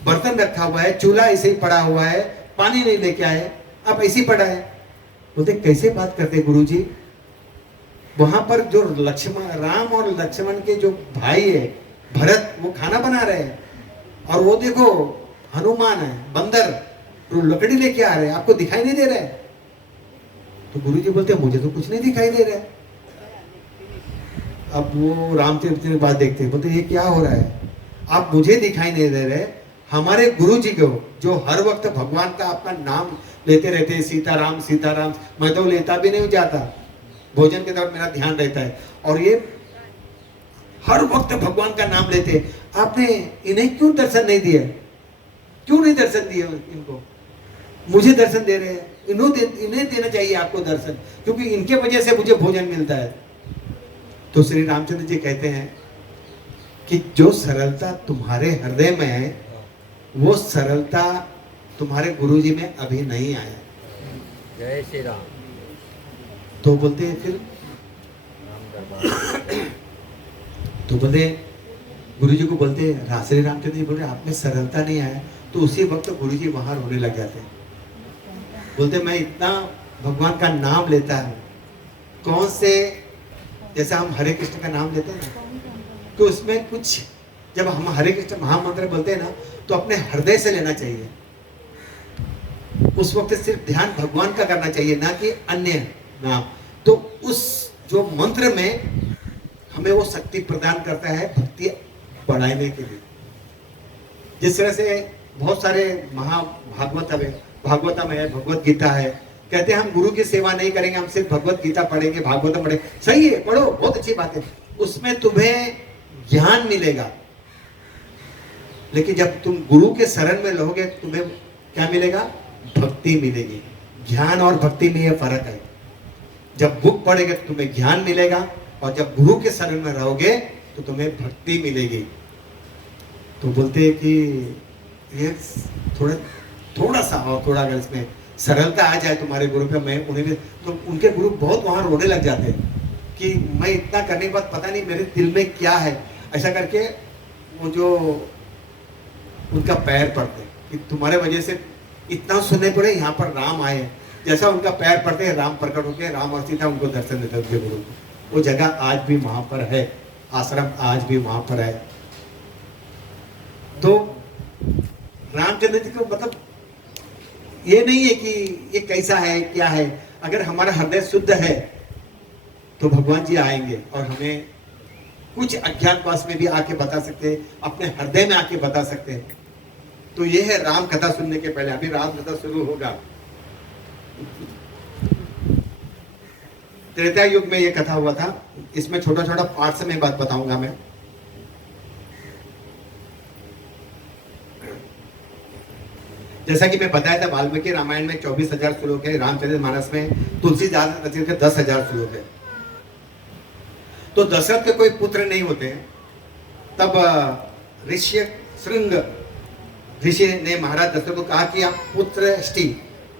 बर्तन रखा हुआ है, चूल्हा ऐसे ही पड़ा हुआ है, पानी नहीं लेके आए, अब ऐसे ही पड़ा है। बोलते कैसे बात करते गुरु जी? वहां पर जो लक्ष्मण, राम और लक्ष्मण के जो भाई है भरत, वो खाना बना रहे हैं, और वो देखो हनुमान है, बंदर, तो लकड़ी लेके आ रहे हैं, आपको दिखाई नहीं दे रहा है? तो गुरु जी बोलते मुझे तो कुछ नहीं दिखाई दे रहा है। अब वो रामचंद्र की बात देखते हैं, बोलते ये क्या हो रहा है? आप मुझे दिखाई नहीं दे रहे, हमारे गुरु जी को जो हर वक्त भगवान का आपका नाम लेते रहते हैं, सीताराम सीताराम, मैं तो लेता भी नहीं जाता, भोजन के दौरान मेरा ध्यान रहता है, और ये हर वक्त भगवान का नाम लेते, आपने इन्हें क्यों दर्शन नहीं दिया? क्यों नहीं दर्शन दिए इनको? मुझे दर्शन दे रहे हैं, इन्हें देना चाहिए आपको दर्शन, क्योंकि इनके वजह से मुझे भोजन मिलता है। तो श्री रामचंद्र जी कहते हैं कि जो सरलता तुम्हारे हृदय में है वो सरलता तुम्हारे गुरुजी में अभी नहीं आया। जय श्री राम। तो बोलते हैं फिर तो बोलते गुरुजी को बोलते श्री रामचंद्र जी बोल रहे आप में सरलता नहीं आया। तो उसी वक्त गुरुजी वहां रोने लग जाते हैं। बोलते मैं इतना भगवान का नाम लेता हूँ, कौन से जैसे हम हरे कृष्ण का नाम लेते हैं ना, तो उसमें कुछ जब हम हरे कृष्ण महामंत्र बोलते हैं ना तो अपने हृदय से लेना चाहिए। उस वक्त सिर्फ ध्यान भगवान का करना चाहिए, ना कि अन्य नाम। तो उस जो मंत्र में हमें वो शक्ति प्रदान करता है भक्ति बढ़ाने के लिए। जिस तरह से बहुत सारे भागवतम है, भगवत गीता है, कहते हैं हम गुरु की सेवा नहीं करेंगे, हम सिर्फ भगवत गीता पढ़ेंगे, भागवतम पढ़ेंगे। सही है, पढ़ो, बहुत अच्छी बात है, उसमें तुम्हें ज्ञान मिलेगा। लेकिन जब तुम गुरु के शरण में रहोगे तुम्हें क्या मिलेगा? भक्ति मिलेगी। ज्ञान और भक्ति में यह फर्क है। जब बुक पढ़ेगे तो तुम्हें ज्ञान मिलेगा, और जब गुरु के शरण में रहोगे तो तुम्हें भक्ति मिलेगी। तो बोलते हैं कि ये थोड़ा सा और थोड़ा अगर इसमें सरलता आ जाए तुम्हारे गुरु पे, मैं उन्हें भी, तो उनके गुरु बहुत वहां रोने लग जाते हैं कि मैं इतना करने के बाद पता नहीं मेरे दिल में क्या है। ऐसा करके वो जो उनका पैर पड़ते कि तुम्हारे वजह से इतना सुनने पड़े, यहाँ पर राम आए। जैसा उनका पैर पड़ते हैं राम प्रकट होते हैं, राम और सीता उनको दर्शन देते उनके गुरु को। वो जगह आज भी वहां पर है, आश्रम आज भी वहां पर है। तो रामचंद्र जी को मतलब ये नहीं है कि ये कैसा है क्या है, अगर हमारा हृदय शुद्ध है तो भगवान जी आएंगे और हमें कुछ अज्ञातवास में भी आके बता सकते हैं, अपने हृदय में आके बता सकते हैं। तो ये है राम कथा सुनने के पहले। अभी राम कथा शुरू होगा। त्रेता युग में ये कथा हुआ था। इसमें छोटा छोटा पार्ट से मैं बात बताऊंगा। मैं जैसा कि मैं बताया था, वाल्मीकि रामायण में 24,000 श्लोक है, रामचरितमानस में तुलसीदास रचित के 10,000 श्लोक है। तो दशरथ के कोई पुत्र नहीं होते हैं। तब ऋषि श्रृंग ऋषि ने महाराज दशरथ को कहा कि आप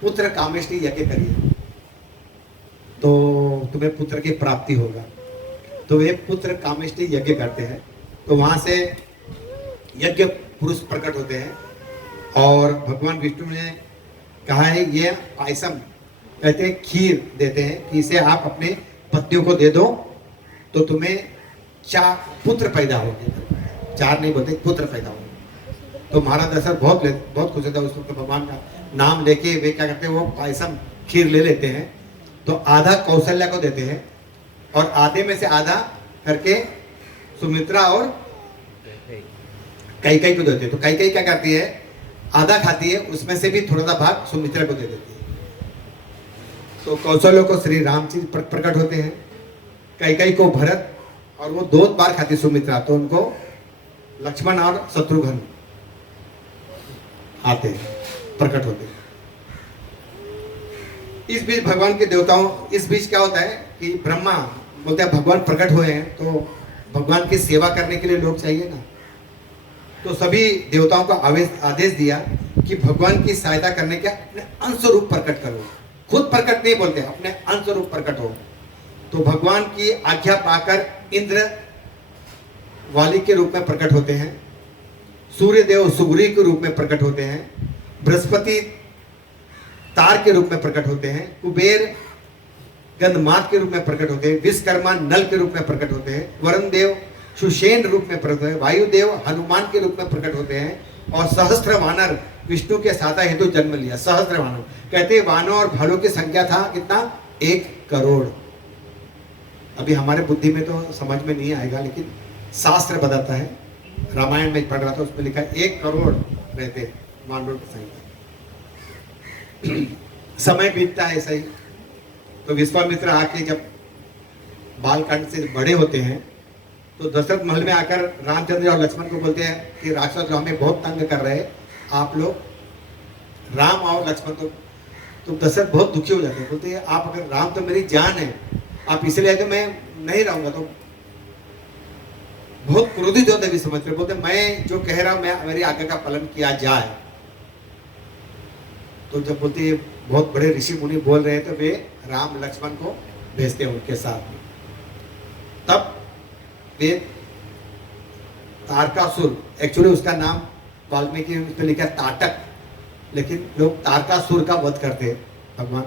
पुत्र कामेष्टि यज्ञ करिए तो तुम्हें पुत्र की प्राप्ति होगा। तो वे पुत्र कामेष्टि यज्ञ करते हैं। तो वहां से यज्ञ पुरुष प्रकट होते हैं और भगवान विष्णु ने कहा है ये पायसम, कहते हैं खीर देते हैं कि इसे आप अपने पत्नियों को दे दो तो तुम्हें 4 पुत्र पैदा होंगे। 4 नहीं बोलते, पुत्र पैदा होंगे। तो महाराज दशरथ बहुत खुश होता है। उस वक्त भगवान का नाम लेके वे क्या करते हैं, वो पायसम खीर ले लेते हैं। तो आधा कौशल्या को देते हैं और आधे में से आधा करके सुमित्रा और कैकेयी को देते हैं। तो कैकेयी क्या करती है, आधा खाती है, उसमें से भी थोड़ा सा भाग सुमित्रा को दे देती है। तो कौशल्य को श्री राम जी प्रकट होते हैं, कैकेयी को भरत, और वो 2 बार खाती सुमित्रा, तो उनको लक्ष्मण और शत्रुघ्न आते हैं, प्रकट होते हैं। इस बीच भगवान के देवताओं, इस बीच क्या होता है कि ब्रह्मा बोलते हैं भगवान प्रकट हुए हैं तो भगवान की सेवा करने के लिए लोग चाहिए ना। तो सभी देवताओं को आदेश दिया कि भगवान की सहायता करने के अपने अंश रूप प्रकट करो। खुद प्रकट नहीं बोलते, अपने अंश रूप प्रकट हो। तो भगवान की आज्ञा पाकर इंद्र वाली के रूप में प्रकट होते हैं, सूर्य देव सुग्री के रूप में प्रकट होते हैं, बृहस्पति तार के रूप में प्रकट होते हैं, कुबेर गंधमार्ग के रूप में प्रकट होते हैं, विश्वकर्मा नल के रूप में प्रकट होते हैं, वरुण देव सुषेण रूप में प्रकट होते हैं, वायुदेव हनुमान के रूप में प्रकट होते हैं, और सहस्त्र वानर विष्णु के साता हेतु जन्म लिया। सहस्त्र वानर कहते हैं वानों और भालू की संख्या था कितना, 1 करोड़। अभी हमारे बुद्धि में तो समझ में नहीं आएगा, लेकिन शास्त्र बताता है। रामायण में पढ़ रहा था, उसमें लिखा है 1 करोड़ रहते मानव की संख्या। समय बीतता है ऐसा ही। तो विश्वामित्र आके जब बालकांड से बड़े होते हैं तो दशरथ महल में आकर रामचंद्र और लक्ष्मण को बोलते हैं कि राक्षस जो हमें बहुत तंग कर रहे हैं, आप लोग राम और लक्ष्मण को। तो दशरथ बहुत दुखी हो जाते हैं, बोलते हैं आप अगर राम तो मेरी जान है, आप इसलिए तो मैं नहीं रहूंगा। तो बहुत क्रोधित होते विश्वामित्र, बोलते मैं जो कह रहा हूं मैं मेरी आज्ञा का पालन किया जाए। तो जब बोलते बहुत बड़े ऋषि मुनि बोल रहे हैं तो वे राम लक्ष्मण को भेजते हैं उनके साथ में। तब वे तारकासुर, एक्चुअली उसका नाम वाल्मीकि उस पर लिखा ताटक, लेकिन लोग तारकासुर का वध करते हैं। भगवान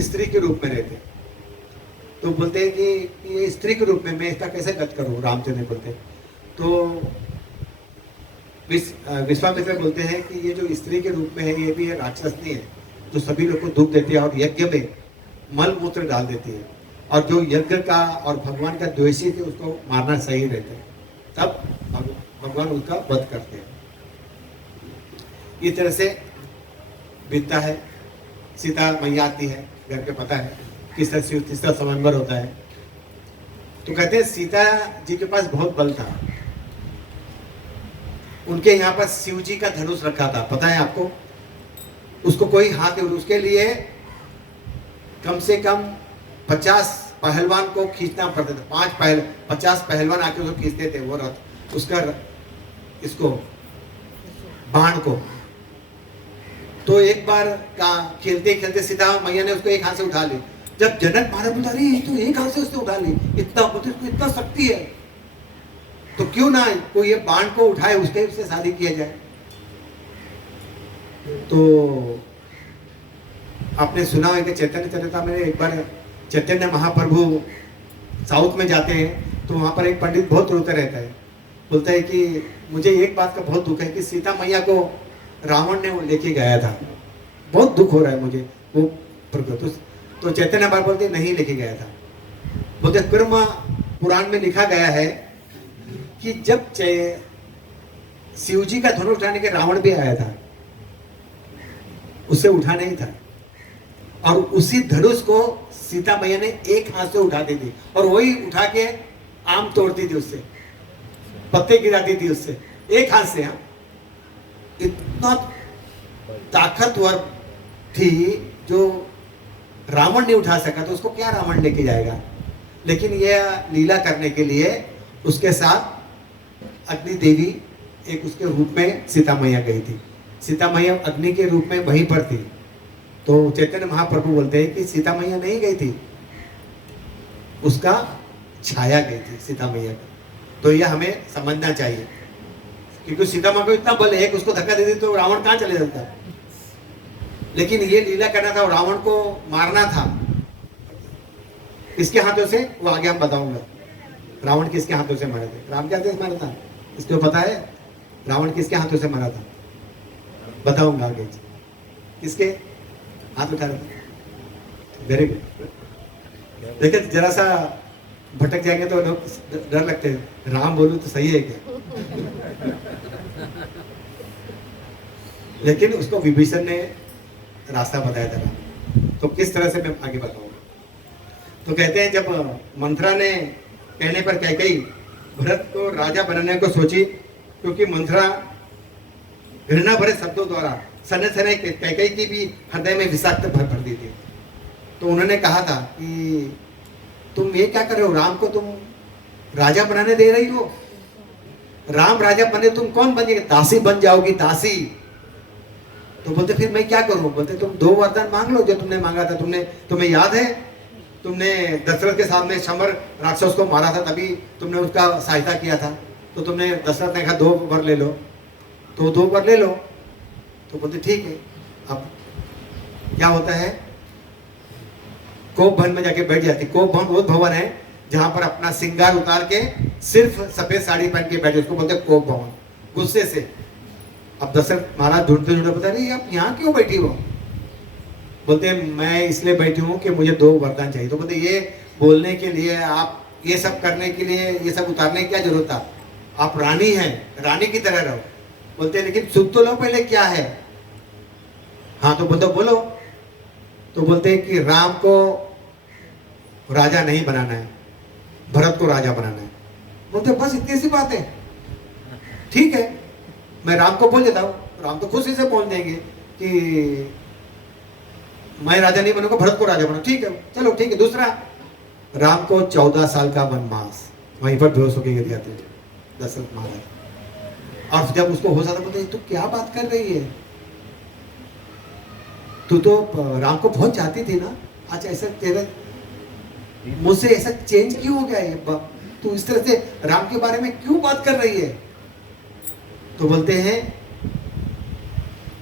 स्त्री के रूप में रहते, तो बोलते हैं कि ये स्त्री के रूप में मैं इसका कैसे वध करूं, रामचंद्र बोलते हैं। तो विश्वामित्र बोलते हैं कि ये जो स्त्री के रूप में है ये भी राक्षसनी है, जो सभी लोग को दुख देती है और यज्ञ में मल मूत्र डाल देती है, और जो यज्ञ का और भगवान का द्वेषी थे उसको मारना सही रहता है। तब भगवान उसका वध करते हैं। इस तरह से बीतता है। सीता मैया आती है, घर पे पता है किस तरह से तीसरा स्वयंवर होता है। तो कहते हैं सीता जी के पास बहुत बल था। उनके यहाँ पर शिव जी का धनुष रखा था, पता है आपको। उसको कोई हाथ नहीं, उसके लिए कम से कम 50 पहलवान को खींचना पड़ता था। 50 पहलवान आके उसको खींचते थे, वो रथ उसका इसको बाण को। तो एक बार का खेलते खेलते सीता मैया ने उसको एक हाथ से उठा ली। जब जनक महाराज बोला अरे तो एक हाथ से उसने उठा ली, इतना शक्ति है, तो क्यों ना कोई ये बाण को उठाए, उससे शादी किया जाए। तो आपने सुना है कि चैतन्य चरिता में एक बार चैतन्य महाप्रभु साउथ में जाते हैं, तो वहां पर एक पंडित बहुत रोता रहता है। बोलता है कि मुझे एक बात का बहुत दुख है कि सीता मैया को रावण ने लेके गया था, बहुत दुख हो रहा है मुझे वो प्रकृति। तो चैतन्य बार बोलते नहीं लेके गया था। बोलते कर्म पुराण में लिखा गया है कि जब शिव जी का धनुष उठाने के रावण भी आया था, उसे उठा नहीं था, और उसी धनुष को सीता मैया ने एक हाथ से उठाती थी, और वही उठा के आम तोड़ती थी, उससे पत्ते गिराती थी, उससे एक हाथ से। हाँ, इतना ताकतवर थी जो रावण नहीं उठा सका, तो उसको क्या रावण लेके जाएगा। लेकिन यह लीला करने के लिए उसके साथ अग्नि देवी एक उसके रूप में सीता मैया गई थी। सीता मैया अग्नि के रूप में वहीं पर थी। तो चैतन्य महाप्रभु बोलते हैं कि सीता मैया नहीं गई थी, उसका छाया गई थी सीता मैया का। तो यह हमें समझना चाहिए, क्योंकि सीता माँ को इतना बल है कि उसको धक्का दे दी तो रावण कहाँ चले जाता। लेकिन ये लीला करना था, रावण को मारना था। किसके हाथों से, वो आगे हम बताऊंगा। रावण किसके हाथों से मारे थे, राम के हाथों से मारा था, इसको पता है। रावण किसके हाथों से मारा था, बताऊंगा आगे। किसके हाथ उठा रहे थे। Very good. देखिए जरा सा भटक जाएंगे तो लोग डर लगते हैं, राम बोलूं तो सही है क्या। लेकिन उसको विभीषण ने रास्ता बताया था। तो किस तरह से मैं आगे बताऊंगा। तो कहते हैं जब मंथरा ने कहने पर कैकेयी भरत को राजा बनाने को सोची, क्योंकि मंथरा घृणा भरे शब्दों द्वारा सने सने कैकेयी की भी हृदय में विषाक्त भर दी थी। तो उन्होंने कहा था कि तुम ये क्या कर रहे हो, राम को तुम राजा बनाने दे रही हो। राम राजा बने तुम कौन बनेगी, दासी बन जाओगी, दासी। तो बोलते फिर मैं क्या करूं। बोलते तुम 2 वरदान मांग लो जो तुमने मांगा था। तुम्हें याद है तुमने दशरथ के सामने समर राक्षस को मारा था, तभी तुमने उसका सहायता किया था। तो तुमने दशरथ ने कहा 2 वर ले लो, तो 2 वर ले लो। तो बोलते ठीक है। अब क्या होता है, कोप भवन में जाके बैठ जाती। कोप भवन वो भवन है जहां पर अपना श्रृंगार उतार के सिर्फ सफेद साड़ी पहन के बैठे, उसको बोलते कोप भवन। गुस्से से अब दशरथ महाराज ढूंढते ढूंढते बता रही आप यहाँ क्यों बैठी हो। बोलते मैं इसलिए बैठी हूँ कि मुझे 2 वरदान चाहिए। तो बोलते ये बोलने के लिए, आप ये सब करने के लिए, ये सब उतारने की क्या जरूरत था, आप रानी हैं, रानी की तरह रहो। बोलते लेकिन सुन तो लो पहले क्या है। हाँ तो बोलते बोलो। तो बोलते कि राम को राजा नहीं बनाना है, भरत को राजा बनाना है। बोलते बस इतनी सी बात है, ठीक है मैं राम को बोल देता हूँ। राम तो खुशी से बोल देंगे कि मैं राजा नहीं बनूंगा, भरत को राजा बना। ठीक है, चलो ठीक है। दूसरा, राम को 14 साल का वनवास, वहीं पर बेहोश होकर गिर जाते थे। दशरथ महाराज। और जब उसको होश आता बोलते तू क्या बात कर रही है, तू तो राम को बहुत चाहती थी ना, आज ऐसा तेरे मुझसे ऐसा चेंज क्यों हो गया है, तू इस तरह से राम के बारे में क्यों बात कर रही है। तो बोलते हैं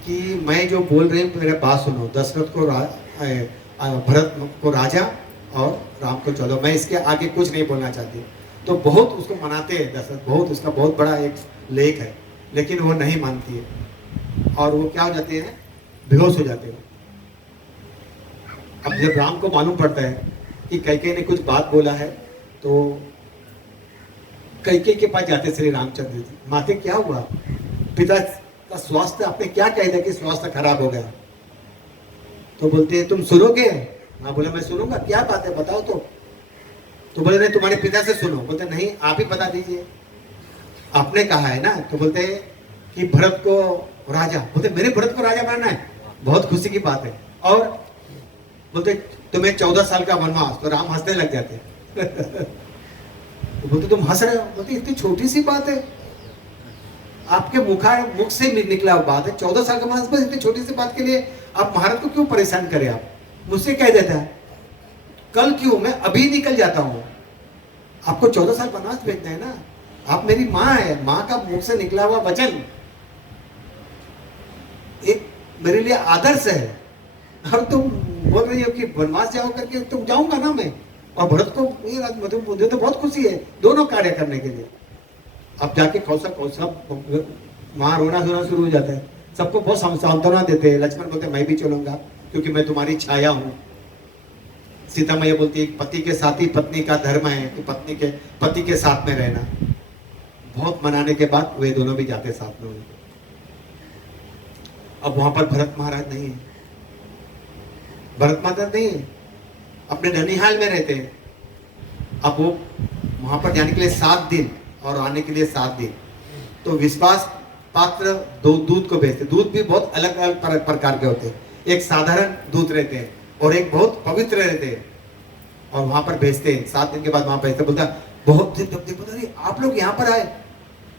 कि मैं जो बोल रही हूँ मेरा बात सुनो, दशरथ को भरत को राजा और राम को चलो, मैं इसके आगे कुछ नहीं बोलना चाहती। तो बहुत उसको मनाते हैं दशरथ, बहुत उसका बहुत बड़ा एक लेख है, लेकिन वो नहीं मानती है और वो क्या हो जाते हैं, बेहोश हो जाते हैं। अब जब राम को मालूम पड़ता है कि कैकेयी ने कुछ बात बोला है, तो कैकेयी के पास जाते श्री रामचंद्र जी, माते क्या हुआ, पिता का स्वास्थ्य आपने क्या कह दिया कि स्वास्थ्य खराब हो गया। तो बोलते हैं तुम सुनोगे, हाँ बोला मैं सुनूंगा, क्या बात है बताओ। तो बोले नहीं तुम्हारे पिता से सुनो। बोलते नहीं आप ही बता दीजिए, आपने कहा है ना। तो बोलते हैं कि भरत को राजा, बोलते मेरे भरत को राजा बनना है, बहुत खुशी की बात है। और बोलते तुम्हें 14 साल का वनवास। तो राम हंसने लग जाते तो बोलते तुम हंस रहे हो, बोलते इतनी छोटी सी बात है, आपके मुख से निकला बात है, 14 साल का वनवास, बस इतनी छोटी सी बात के लिए आप महाराज को क्यों परेशान करें। आप मुझसे कह देता है कल क्यों, मैं अभी निकल जाता हूं, आपको 14 साल वनवास भेजना है ना, आप मेरी माँ है, माँ का मुख से निकला हुआ वचन एक मेरे लिए आदर्श है। और तुम बोल रही हो कि वनवास जाओ करके, तुम जाऊंगा ना मैं, और भरत को मुझे तो बहुत खुशी है दोनों कार्य करने के लिए। अब जाके कौशल वहां रोना धोना शुरू हो जाता है, सबको बहुत सांत्वना देते हैं। लक्ष्मण बोलते मैं भी चलूंगा क्योंकि मैं तुम्हारी छाया हूं। सीता मैया बोलती है पति के साथ ही पत्नी का धर्म है कि पति के साथ में रहना। बहुत मनाने के बाद वे दोनों भी जाते साथ में। अब वहां पर भरत महाराज नहीं है, भरत माता नहीं है, अपने ननिहाल में रहते हैं। अब वो वहां पर जाने के लिए 7 दिन और आने के लिए 7 दिन। तो विश्वास पात्र दो दूध को भेजते। दूध भी बहुत अलग अलग प्रकार के होते हैं, एक साधारण दूध रहते हैं और एक बहुत पवित्र रहते हैं, और वहां पर भेजते हैं। 7 दिन के बाद वहां भेजते, बोलता बहुत दिन तक देखो अरे आप लोग यहाँ पर आए,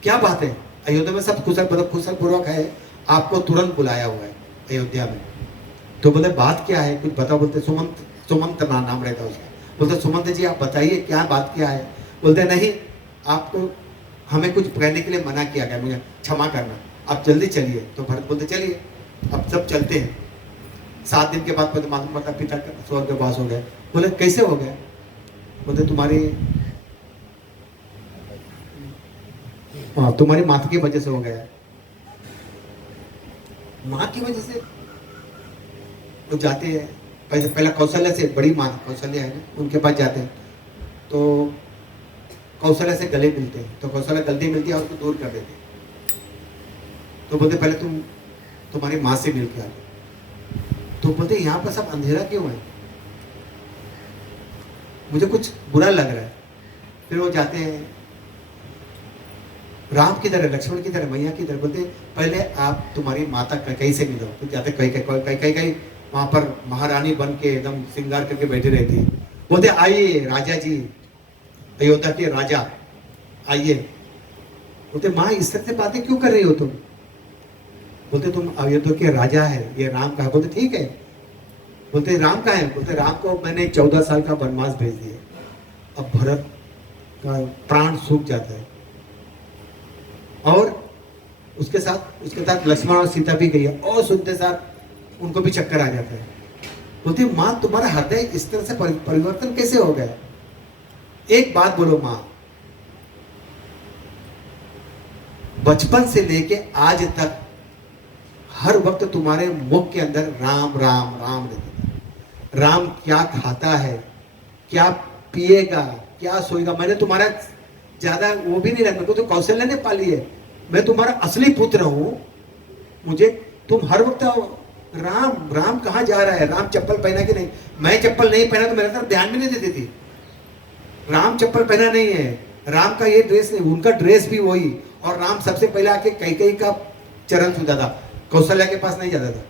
क्या बात है, अयोध्या में सब कुशल पूर्वक है, आपको तुरंत बुलाया हुआ है अयोध्या में। तो बोले बात क्या है, कुछ बताओ। बोलते सुमंत नाम रहता उसका। बोलते सुमंत जी आप बताइए क्या बात क्या है। बोलते नहीं आपको हमें कुछ कहने के लिए मना किया गया, मुझे क्षमा करना, आप जल्दी चलिए। तो भरत बोलते चलिए, अब सब चलते हैं। 7 दिन के बाद मालूम पड़ता पिता का स्वर्गवास हो गया। बोले कैसे हो गया। बोलते तुम्हारी माता की वजह से हो गया। माँ की वजह से वो जाते हैं, पहला कौशल्या से, बड़ी माँ कौशल्या है ना, उनके पास जाते हैं। तो कौशल्या से गले मिलते हैं, तो कौशल्या गलती मिलती है और उसको दूर कर देते हैं। तो बोलते पहले तुम्हारी माँ से मिल के आते। तो बोलते यहाँ पर सब अंधेरा क्यों है, मुझे कुछ बुरा लग रहा है। फिर वो जाते हैं राम की तरह, लक्ष्मण की तरह, मैया की तरह। बोलते पहले आप तुम्हारी माता कैकेयी से मिलो। तो जाते कई वहां पर महारानी बन के एकदम श्रृंगार करके बैठी रहती है। बोलते आइए राजा जी, अयोध्या के राजा आइए। बोलते माँ इस तरह से बातें क्यों कर रही हो तुम। बोलते तुम अयोध्या के राजा है, ये राम का है। बोलते ठीक है। बोलते राम का है। बोलते राम को मैंने 14 साल का वनवास भेज दिया। अब भरत का प्राण सूख जाता है और उसके साथ लक्ष्मण और सीता भी गई, और सुनते साथ उनको भी चक्कर आ जाता है। बोलती माँ तुम्हारा हृदय इस तरह से परिवर्तन कैसे हो गया। एक बात बोलो माँ, बचपन से लेके आज तक हर वक्त तुम्हारे मुख के अंदर राम राम राम रहता था। राम क्या खाता है, क्या पिएगा, क्या सोएगा। मैंने तुम्हारा ज्यादा वो भी नहीं रखा, तो कौशल्या ने पाली है, मैं तुम्हारा असली पुत्र हूं। मुझे तुम हर वक्त राम राम कहाँ जा रहा है, राम चप्पल पहना कि नहीं। मैं चप्पल नहीं पहना तो मेरे तरफ ध्यान भी नहीं देती थी। राम चप्पल पहना नहीं है, राम का ये ड्रेस नहीं, उनका ड्रेस भी वही। और राम सबसे पहले आके कैकेयी का चरण छूता था, कौशल्या के पास नहीं जाता था,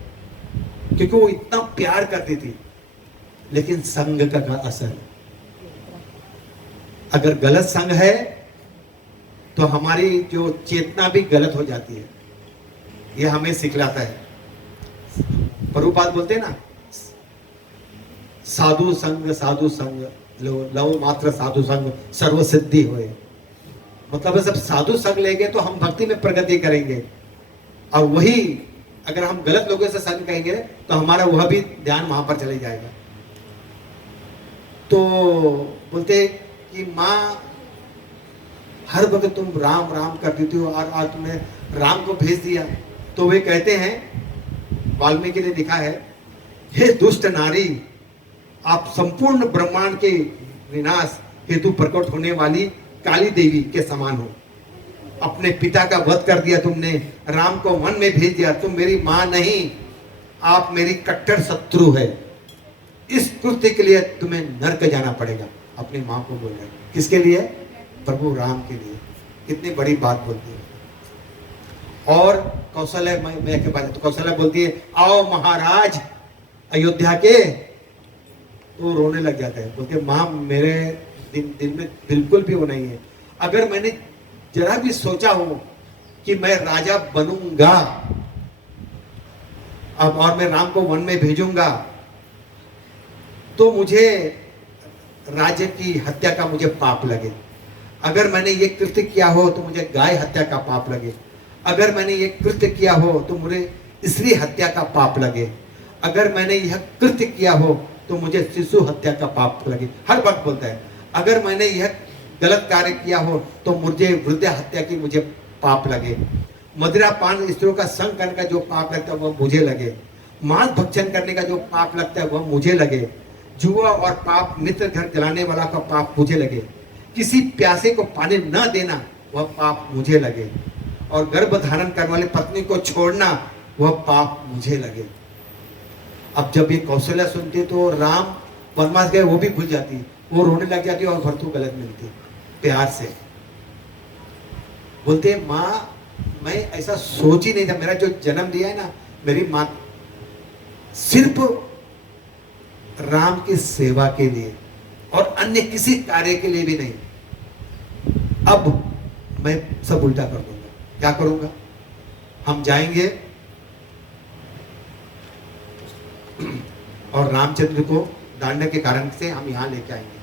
क्योंकि वो इतना प्यार करती थी। लेकिन संग का असर, अगर गलत संग है तो हमारी जो चेतना भी गलत हो जाती है। ये हमें सिखलाता है। प्रभुपाद बोलते हैं ना, साधु संग लव मात्र साधु संग सर्व सिद्धि होए। मतलब सब साधु संग लेंगे तो हम भक्ति में प्रगति करेंगे, और वही अगर हम गलत लोगों से संग करेंगे तो हमारा वह भी ध्यान वहां पर चले जाएगा। तो बोलते कि माँ हर वक्त तुम राम राम कर देती हो, और आज तुमने राम को भेज दिया। तो वे कहते हैं, वाल्मीकि ने लिखा है, हे दुष्ट नारी, आप संपूर्ण ब्रह्मांड के विनाश हेतु प्रकट होने वाली काली देवी के समान हो। अपने पिता का वध कर दिया तुमने, राम को वन में भेज दिया। तुम मेरी माँ नहीं, आप मेरी कट्टर शत्रु है। इस कृत्य के लिए तुम्हें नरक जाना पड़ेगा। अपनी माँ को बोल रहे, किसके लिए? प्रभु राम के लिए। कितनी बड़ी बात बोलती है। और कौशल्या मैं के बाद तो कौशल्या बोलती है, आओ महाराज अयोध्या के। तो रोने लग जाता है, बोलते माँ मेरे दिल में बिल्कुल भी वो नहीं है। अगर मैंने जरा भी सोचा हो कि मैं राजा बनूंगा अब और मैं राम को वन में भेजूंगा, तो मुझे राज्य की हत्या का मुझे पाप लगे। अगर मैंने ये कृत्य किया हो तो मुझे गाय हत्या का पाप लगे। अगर मैंने ये कृत्य किया हो तो मुझे स्त्री हत्या का पाप लगे। अगर मैंने यह कृत्य किया हो तो मुझे शिशु हत्या का पाप लगे। हर वक्त बोलता है, अगर मैंने यह गलत कार्य किया हो तो मुझे वृद्ध हत्या की मुझे पाप लगे। मदिरा पान स्त्रियों का संग करने का जो पाप लगता है वह मुझे लगे। मांस भक्षण करने का जो पाप लगता है वह मुझे लगे। जुआ और पाप, मित्र घर जलाने वाला का पाप मुझे लगे। किसी प्यासे को पानी न देना वह पाप मुझे लगे। और गर्भ धारण करने वाली पत्नी को छोड़ना वह पाप मुझे लगे। अब जब ये कौशल्या सुनती है तो राम वनवास गए वो भी भूल जाती, वो रोने लग जाती और भरतू गलत मिलती प्यार से। बोलते माँ मैं ऐसा सोच ही नहीं था, मेरा जो जन्म दिया है ना मेरी माँ, सिर्फ राम की सेवा के लिए और अन्य किसी कार्य के लिए भी नहीं। अब मैं सब उल्टा कर दूंगा। क्या करूंगा? हम जाएंगे और रामचंद्र को डांडे के कारण से हम यहाँ लेके आएंगे।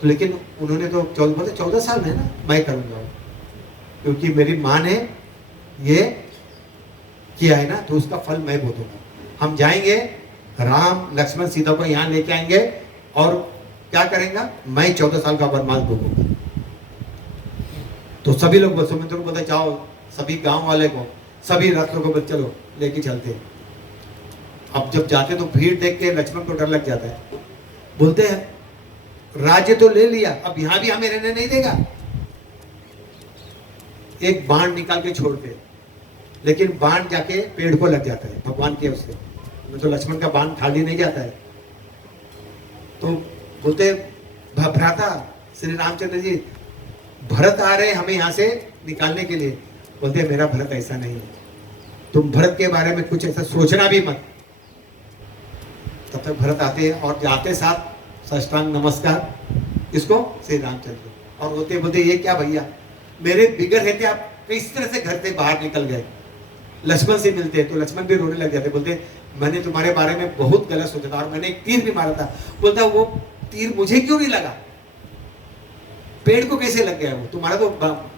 तो लेकिन उन्होंने तो 14 साल में ना, मैं करूंगा क्योंकि मेरी माँ ने ये किया है ना, तो उसका फल मैं भोगूंगा। हम जाएंगे, राम लक्ष्मण सीता को यहाँ लेके आएंगे और क्या करेंगे? मैं 14 साल का वनवास भोगूंगा। तो सभी लोग सुमित्र को बोलते जाओ, सभी गांव वाले को, सभी रथों को चलो लेके चलते हैं। अब जब जाते तो भीड़ देख के लक्ष्मण को डर लग जाता है। बोलते हैं राज्य तो ले लिया, अब यहां भी हमें रहने नहीं देगा। एक बाण निकाल के छोड़ते, लेकिन बाण जाके पेड़ को लग जाता है भगवान के उससे, तो लक्ष्मण का बाण खाली नहीं जाता है। तो बोलते भ्राता श्री रामचंद्र जी, भरत आ रहे हमें यहां से निकालने के लिए। बोलते मेरा भरत ऐसा नहीं है, तुम भरत के बारे में कुछ ऐसा सोचना भी मत। तब तक भरत आते हैं और जाते साथ साष्टांग नमस्कार इसको श्री रामचंद्र, और होते बोलते ये क्या भैया, मेरे बिगड़ रहते आप किस तरह से घर से बाहर निकल गए। लक्ष्मण से मिलते तो लक्ष्मण भी रोने लग जाते, बोलते मैंने तुम्हारे बारे में बहुत गलत सोचा था और मैंने एक तीर भी मारा था। बोलता वो तीर मुझे क्यों नहीं लगा, पेड़ को कैसे लग गया? वो तुम्हारा तो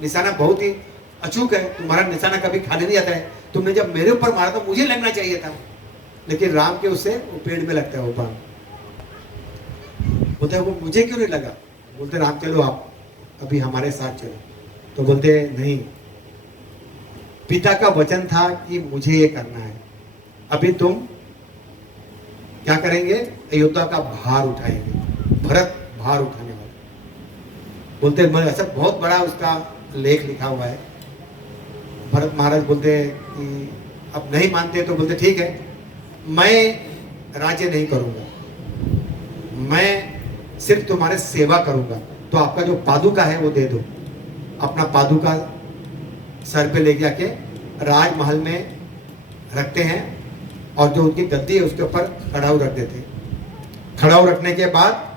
निशाना बहुत ही अचूक है, तुम्हारा निशाना कभी खाली नहीं जाता है। तुमने जब मेरे ऊपर मारा तो मुझे लगना चाहिए था, लेकिन राम के उससे वो पेड़ में लगता है वो बाण। बोलते वो मुझे क्यों नहीं लगा? बोलते राम चलो आप अभी हमारे साथ चलो। तो बोलते नहीं, पिता का वचन था कि मुझे ये करना है, अभी तुम क्या करेंगे? अयोध्या का भार उठाएंगे, भरत भार उठाने वाला। बोलते मैं ऐसा बहुत बड़ा उसका लेख लिखा हुआ है। भरत महाराज बोलते कि अब नहीं मानते तो बोलते ठीक है, मैं राज्य नहीं करूंगा, मैं सिर्फ तुम्हारे सेवा करूंगा। तो आपका जो पादुका है वो दे दो। अपना पादुका सर पे ले जाके राजमहल में रखते हैं, और जो उनकी गद्दी है उसके ऊपर खड़ाऊ रख देते हैं। खड़ाऊ रखने के बाद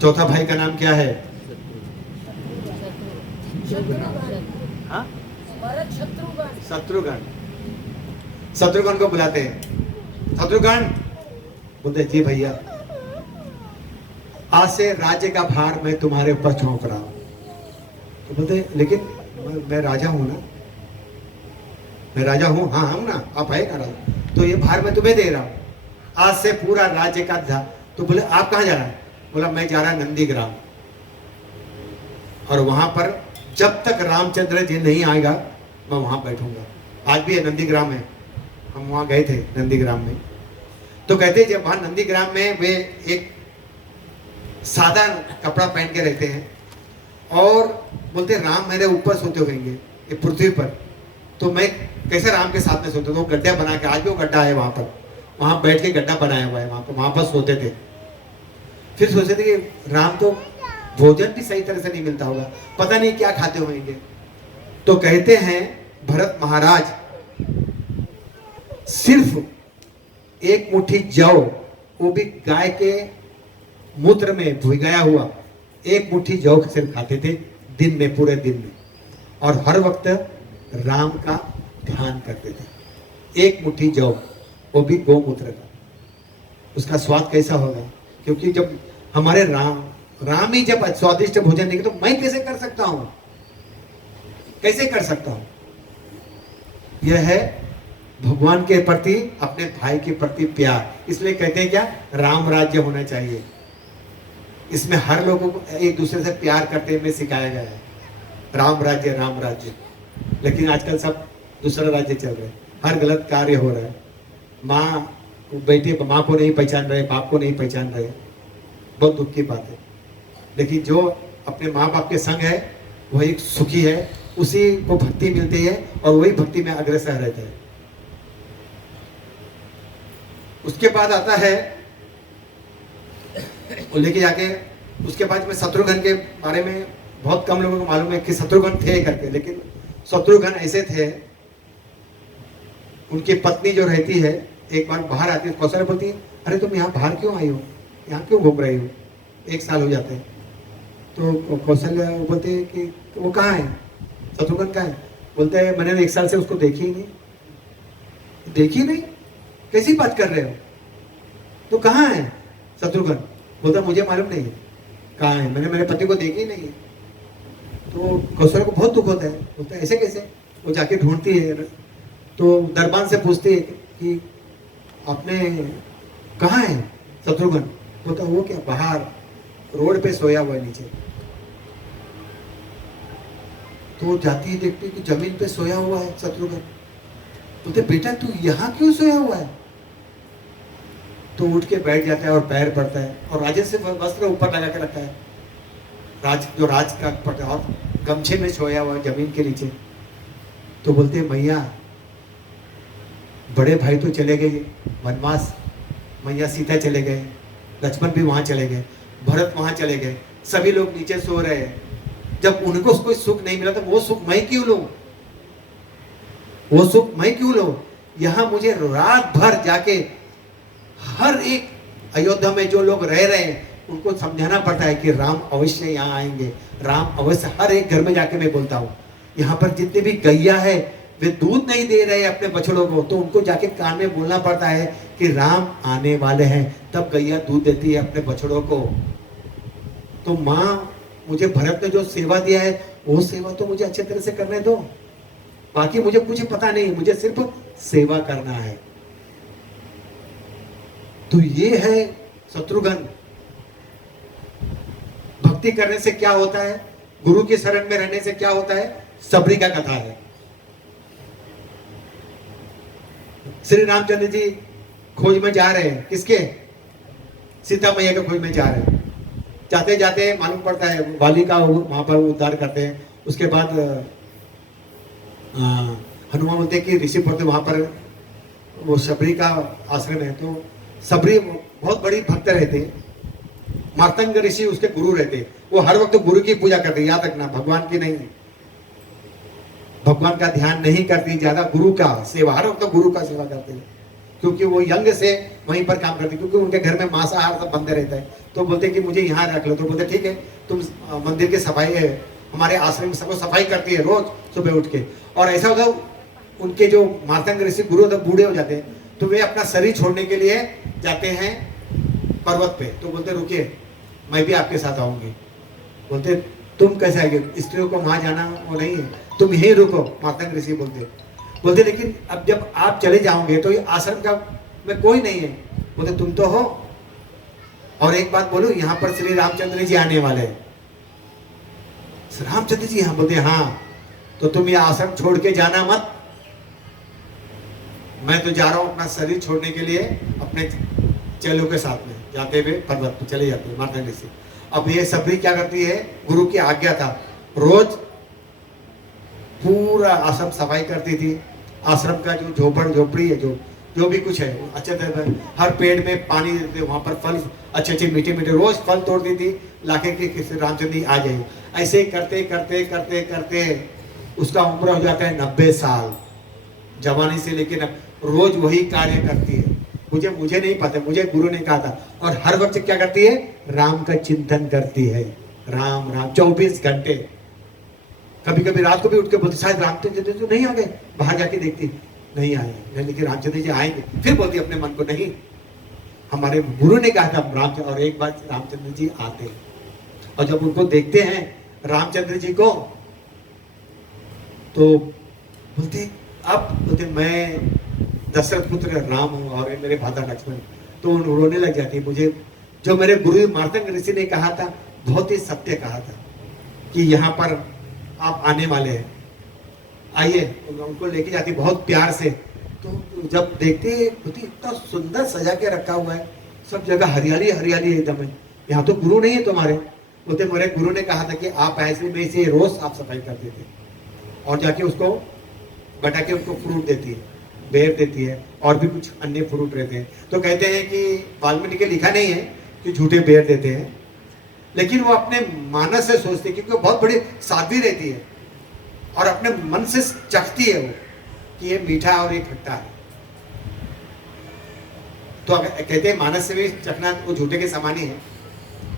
चौथा भाई का नाम क्या है? हाँ? शत्रुघ्न। शत्रुघ्न को बुलाते हैं। शत्रुघ्न बोलते जी भैया, आज से राज्य का भार मैं तुम्हारे ऊपर सौंप रहा हूं। तो बोलते लेकिन मैं राजा हूं ना, मैं राजा हूं। हाँ हूं ना, आप है ना राजा, तो ये भार मैं तुम्हें दे रहा हूं, आज से पूरा राज्य का था। तो बोले आप कहाँ जा रहा है? बोला मैं जा रहा नंदीग्राम, और वहां पर जब तक रामचंद्र जी नहीं आएगा मैं वहां बैठूंगा। आज भी है नंदीग्राम है, हम वहां गए थे नंदीग्राम में। तो कहते जब वहां नंदीग्राम में वे एक सादा कपड़ा पहन के रहते हैं, और बोलते राम मेरे ऊपर सोते होंगे ये पृथ्वी पर, तो मैं कैसे राम के साथ में सोते? तो गड्ढा बना के, आज भी वो गड्ढा है वहां पर, वहां बैठ के गड्ढा बनाया हुआ है वहां पर सोते थे। फिर सोचते थे कि राम तो भोजन भी सही तरह से नहीं मिलता होगा, पता नहीं क्या खाते होंगे। तो कहते हैं भरत महाराज सिर्फ एक मुट्ठी जौ, वो भी गाय के मूत्र में भिगाया हुआ, एक मुट्ठी जौ सिर्फ खाते थे दिन में, पूरे दिन में, और हर वक्त राम का ध्यान करते थे। एक मुट्ठी जौ, वो भी गौमूत्र का। उसका स्वाद कैसा होगा? क्योंकि जब हमारे राम ही जब स्वादिष्ट भोजन देंगे, तो मैं कैसे कर सकता हूं? कैसे कर सकता हूं? यह है भगवान के प्रति, अपने भाई के प्रति प्यार। इसलिए कहते हैं क्या, राम राज्य होना चाहिए। इसमें हर लोगों को एक दूसरे से प्यार करते हुए सिखाया गया है, राम राज्य राम राज्य। लेकिन आजकल सब दूसरा राज्य चल रहे हैं, हर गलत कार्य हो रहा है। माँ बेटी माँ को नहीं पहचान रहे, बाप को नहीं पहचान रहे, बहुत दुख की बात है। लेकिन जो अपने माँ बाप के संग है वही सुखी है, उसी को भक्ति मिलती है, और वही भक्ति में अग्रसर रहता है। उसके बाद आता है वो लेके जाके, उसके बाद में शत्रुघ्न के बारे में बहुत कम लोगों को मालूम है कि शत्रुघ्न थे करके। लेकिन शत्रुघ्न ऐसे थे, उनकी पत्नी जो रहती है एक बार बाहर आती है, कौशल्या बोलती है अरे तुम यहाँ बाहर क्यों आई हो, यहाँ क्यों घूम रही हो, 1 साल हो जाते हैं। तो कौशल्या बोलती है कि वो कहाँ है, शत्रुघ्न कहाँ है? बोलते हैं मैंने 1 साल से उसको देखी ही नहीं। देखी नहीं? कैसी बात कर रहे हो? तो कहाँ है शत्रुघ्न? बोलता मुझे मालूम नहीं कहाँ है, मैंने मेरे पति को देखी ही नहीं। तो कौशल्या को बहुत दुख होता है, बोलता है ऐसे कैसे? वो जाके ढूंढती है, तो दरबान से पूछती है कि आपने कहाँ है शत्रुघ्न? बोलता वो क्या, बाहर रोड पे सोया हुआ है नीचे। तो जाती है, देखती है कि जमीन पे सोया हुआ है शत्रुघ्न। बोलते बेटा तू यहाँ क्यों सोया हुआ है? तो उठ के बैठ जाता है और पैर पड़ता है, और राजे से वस्त्र ऊपर लगा के रखा है, राज का पड़ता है, और गमछे में सोया हुआ है जमीन के नीचे। तो बोलते मैया बड़े भाई तो चले गए वनवास, मैया सीता चले गए, लक्ष्मण भी वहां चले गए, भरत वहां चले गए, सभी लोग नीचे सो रहे हैं। जब उनको कोई सुख नहीं मिला तो वो सुख मैं क्यों लूं? वो सुख मैं क्यों लूं? यहां मुझे रात भर जाके हर एक अयोध्या में जो लोग रह रहे हैं उनको समझाना पड़ता है कि राम अवश्य यहाँ आएंगे, राम अवश्य। हर एक घर में जाके मैं बोलता हूँ, यहाँ पर जितने भी गैया है वे दूध नहीं दे रहे अपने बछड़ों को, तो उनको जाके कान में बोलना पड़ता है कि राम आने वाले हैं, तब गैया दूध देती है अपने बछड़ों को। तो माँ मुझे भरत ने जो सेवा दिया है वो सेवा तो मुझे अच्छे तरह से करने दो, बाकी मुझे कुछ पता नहीं, मुझे सिर्फ सेवा करना है। तो ये है शत्रुघ्न। भक्ति करने से क्या होता है, गुरु की शरण में रहने से क्या होता है, सबरी का कथा है। श्री रामचंद्र जी खोज में जा रहे हैं, किसके? सीता मैया के खोज में जा रहे हैं। जाते जाते मालूम पड़ता है वाली का वहां पर उद्धार करते हैं। उसके बाद हनुमान बोलते कि ऋषि पढ़ते वहां पर वो सबरी का आश्रम है। तो सबरी बहुत बड़ी भक्त रहते, मार्तंग ऋषि उसके गुरु रहते। वो हर वक्त गुरु की पूजा करते, याद रखना, भगवान की नहीं। भगवान का ध्यान नहीं करती, ज्यादा गुरु का सेवा, हर वक्त गुरु का सेवा करते हैं, क्योंकि वो यंग से वहीं पर काम करते, क्योंकि उनके घर में मांसाहार सब बंदे रहता है। तो बोलते कि मुझे यहाँ रख लो। तो बोलते ठीक है, तुम मंदिर की सफाई हमारे आश्रम में सबको सफाई करती है रोज सुबह उठ के। और ऐसा होता उनके जो मार्तंग ऋषि गुरु होते बूढ़े हो जाते हैं तो वे अपना शरीर छोड़ने के लिए जाते हैं पर्वत पे। तो बोलते रुकिए मैं भी आपके साथ आऊंगी। बोलते तुम कैसे आएंगे, स्त्रियों को वहां जाना वो नहीं है, तुम यहीं रुको। मार्तंग ऋषि बोलते लेकिन अब जब आप चले जाओगे तो ये आश्रम का में कोई नहीं है। बोलते तुम तो हो। और एक बात बोलूं, यहाँ पर श्री रामचंद्र जी आने वाले हैं। रामचंद्र जी हाँ। बोलते हाँ तो तुम ये आश्रम छोड़ के जाना मत, मैं तो जा रहा हूं अपना शरीर छोड़ने के लिए अपने चेलों के साथ में। जाते हुए पर्वत पे चले जाते हैं मार्तंड ऋषि। अब ये सबरी क्या करती है, गुरु की आज्ञा था, रोज पूरा आश्रम सफाई करती थी। आश्रम का जो झोपड़ झोपड़ी है जो भी कुछ है अच्छे तरह, हर पेड़ में पानी देते, वहां पर फल अच्छे अच्छे मीठे मीठे रोज फल तोड़ती थी लाके के किसी रामचंद्र जी आ जाए। ऐसे करते करते करते करते उसका उम्र हो जाता है 90 साल जवानी से, लेकिन अब रोज वही कार्य करती है। मुझे नहीं पता, मुझे गुरु ने कहा था। और हर वक्त क्या करती है, राम का चिंतन करती है। राम राम 24 घंटे। कभी कभी रात को भी उठ के बोलती शायद रामचंद्र जी तो नहीं आ गए, बाहर जाके देखती नहीं आए, लेकिन रामचंद्र जी आएंगे। फिर बोलती अपने मन को नहीं, हमारे गुरु ने कहा था रामचंद्र। और एक बार रामचंद्र जी आते हैं और जब उनको देखते हैं रामचंद्र जी को तो बोलते मैं दशरथ पुत्र राम हूँ और ये मेरे भ्राता लक्ष्मण। तो रोने लग जाती। मुझे जो मेरे गुरु मार्तंड ऋषि ने कहा था बहुत ही सत्य कहा था कि यहाँ पर आप आने वाले हैं, आइए। उनको लेके जाती बहुत प्यार से। तो जब देखते इतना सुंदर सजा के रखा हुआ है, सब जगह हरियाली हरियाली एकदम है। यहाँ तो गुरु नहीं है तुम्हारे। बोलते मेरे गुरु ने कहा था कि आप ऐसे में से रोज साफ सफाई करते थे और जाके उसको बटा के उसको फ्रूट देती है, बेर देती है और भी कुछ अन्य फ्रूट रहते हैं। तो कहते हैं कि वाल्मीकि के लिखा नहीं है कि झूठे बेर देते हैं, लेकिन वो अपने मानस से सोचते क्योंकि वो बहुत बड़ी साध्वी रहती है और अपने मन से चखती है वो कि ये मीठा और ये खट्टा है। तो कहते हैं मानस से भी चखना वो झूठे के समान ही है।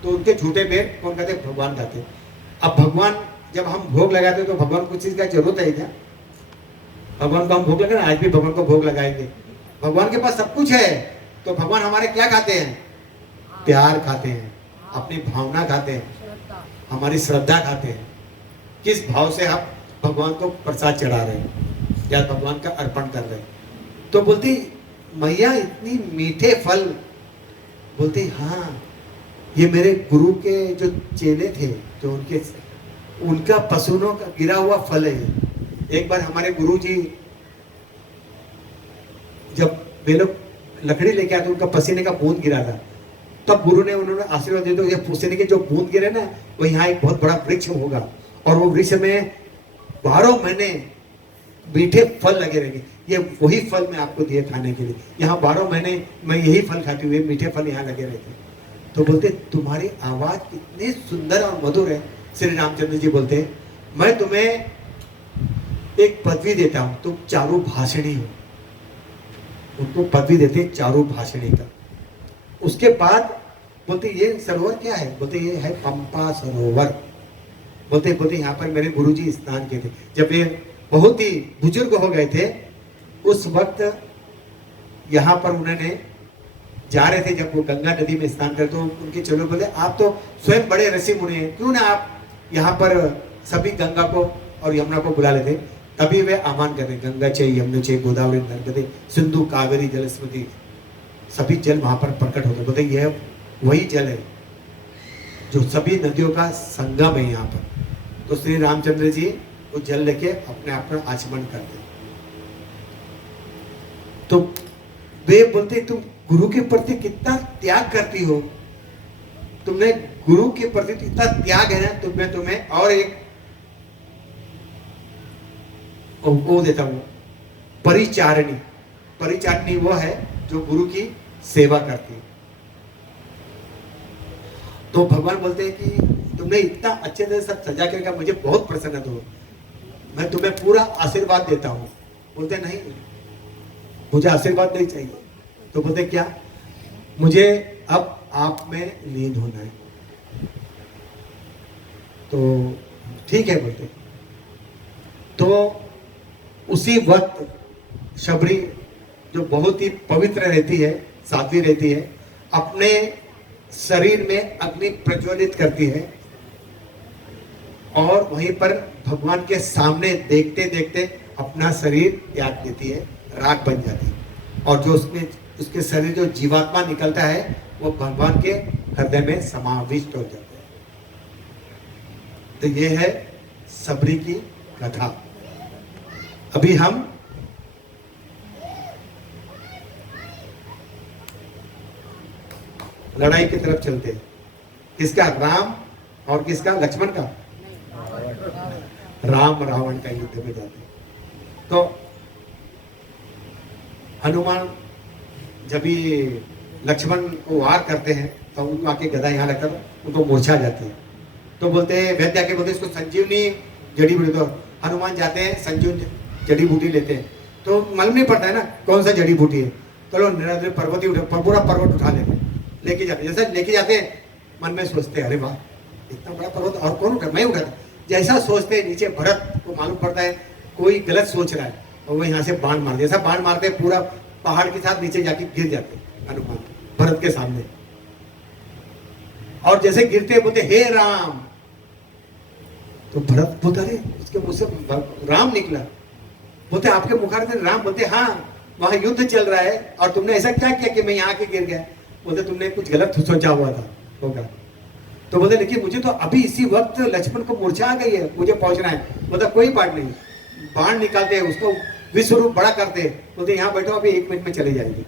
तो उनके झूठे बेर कौन कहते, भगवान कहते। अब भगवान जब हम भोग लगाते तो भगवान को कुछ चीज का जरूरत है क्या, भगवान को हम भोग लगाए, आज भी भगवान को भोग लगाएंगे। भगवान के पास सब कुछ है तो भगवान हमारे क्या खाते हैं, प्यार खाते हैं, अपनी भावना खाते हैं, हमारी श्रद्धा खाते हैं। किस भाव से आप भगवान को प्रसाद चढ़ा रहे हैं या भगवान का अर्पण कर रहे हैं। तो बोलती मैया इतनी मीठे फल। बोलती हाँ ये मेरे गुरु के जो चेले थे जो उनका पसीनों का गिरा हुआ फल है। एक बार हमारे गुरु जी जब वे लोग लकड़ी लेके आते उनका पसीने का बूंद गिरा था, तब गुरु ने उन्होंने आशीर्वाद दिया तो ये पसीने के जो बूंद गिरे ना वो यहाँ एक बहुत बड़ा वृक्ष होगा और वो वृक्ष में 12 महीने मीठे फल लगे रहेंगे। ये वही फल मैं आपको दिए खाने के लिए। यहाँ 12 महीने मैं यही फल खाती हुई, मीठे फल यहाँ लगे रहते। तो बोलते तुम्हारी आवाज कितनी सुंदर और मधुर है। श्री रामचंद्र जी बोलते मैं तुम्हें एक पदवी देता हूं, तुम चारु भाषिणी हो। उनको पदवी देते चारु भाषिणी का। उसके बाद बोलते ये सरोवर क्या है, बोलते ये है पंपा सरोवर। बोलते यहाँ पर मेरे गुरुजी स्नान किए थे जब ये बहुत ही बुजुर्ग हो गए थे। उस वक्त यहाँ पर उन्होंने जा रहे थे, जब वो गंगा नदी में स्नान करते तो उनके चलो बोले आप तो स्वयं बड़े ऋषि मुनि हैं, क्यों ना आप यहाँ पर सभी गंगा को और यमुना को बुला लेते। तभी वे आह्वान कर रहे गंगा चे यमुना चे गोदावरी नर्मदे सिंधु कावेरी जलस्मती, सभी जल वहां पर प्रकट होते। बोलते यह वही जल है जो सभी नदियों का संगम है यहाँ पर। तो श्री रामचंद्र जी वो जल लेके अपने आप पर आचमन करते। तो वे बोलते तुम गुरु के प्रति कितना त्याग करती हो, तुमने गुरु के प्रति इतना त्याग है ना, तो मैं तुम्हें और एक वो देता हूं परिचारिणी। परिचारिणी वो है जो गुरु की सेवा करती है। तो भगवान बोलते हैं कि तुमने इतना अच्छे से सब सजा के रखा, मुझे बहुत प्रसन्न हो, मैं तुम्हें पूरा आशीर्वाद देता हूं। बोलते नहीं मुझे आशीर्वाद नहीं चाहिए। तो बोलते क्या, मुझे अब आप में लीन होना है। तो ठीक है बोलते। तो उसी वक्त शबरी जो बहुत ही पवित्र रहती है, साध्वी रहती है, अपने शरीर में अग्नि प्रज्वलित करती है और वहीं पर भगवान के सामने देखते देखते अपना शरीर त्याग देती है, राख बन जाती है। और जो उसके शरीर जो जीवात्मा निकलता है वो भगवान के हृदय में समाविष्ट हो जाता है। तो ये है सबरी की कथा। अभी हम लड़ाई की तरफ चलते हैं। किसका? राम और किसका? लक्ष्मण का। राम रावण का युद्ध में जाते हैं। तो हनुमान जब भी लक्ष्मण को वार करते हैं तो उनको आके गदा यहाँ रखकर उनको मूर्छा जाती है। तो बोलते हैं वैद्य आके बोलते हैं इसको संजीवनी जड़ी बूटी। तो हनुमान जाते हैं संजीवनी जड़ी बूटी लेते हैं। तो मालूम नहीं पड़ता है ना कौन सा जड़ी बूटी है। तो निराद्री पर्वत ही पूरा पर्वत उठा लेते हैं, लेके जाते हैं। जैसा लेके जाते हैं मन में सोचते हैं अरे वाह इतना बड़ा पर्वत और कौन उठा, मैं उठाता। जैसा सोचते हैं नीचे भरत को मालूम पड़ता है कोई गलत सोच रहा है और वो यहाँ से बाण मार, जैसा बाण मारते पूरा पहाड़ के साथ नीचे जाके गिर जाते हनुमान भरत के सामने। और जैसे गिरते बोलते हे राम। तो भरत बोलता अरे उसके मुंह से राम निकला। बोलते आपके मुखार से राम। बोलते हाँ वहां युद्ध चल रहा है और तुमने ऐसा क्या किया कि मैं यहाँ के गिर गया। बोलते तुमने कुछ गलत सोचा हुआ था होगा। तो बोलते लेकिन मुझे तो अभी इसी वक्त लक्ष्मण को मूर्छा आ गई है, मुझे पहुंचना है। बोलता कोई बात नहीं, बाण निकालते हैं उसको विश्व रूप बड़ा करते हैं। बोलते यहाँ बैठो अभी 1 मिनट में चले जाएगी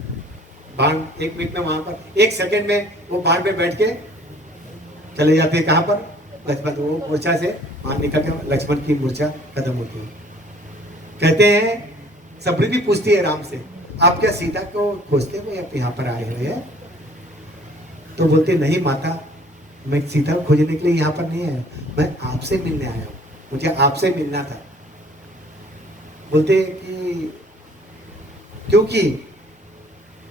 बाण। 1 मिनट में वहां पर 1 सेकंड में वो बाण पे बैठ के चले जाते हैं। कहां पर? लक्ष्मण। वो मूर्छा से बाण निकल के लक्ष्मण की मूर्छा खत्म होती है। कहते हैं सबरी भी पूछती है राम से आप क्या सीता को खोजते हुए आप यहाँ पर आए हुए हैं? तो बोलते नहीं माता मैं सीता को खोजने के लिए यहाँ पर नहीं आया, मैं आपसे मिलने आया हूँ, मुझे आपसे मिलना था। बोलते कि क्योंकि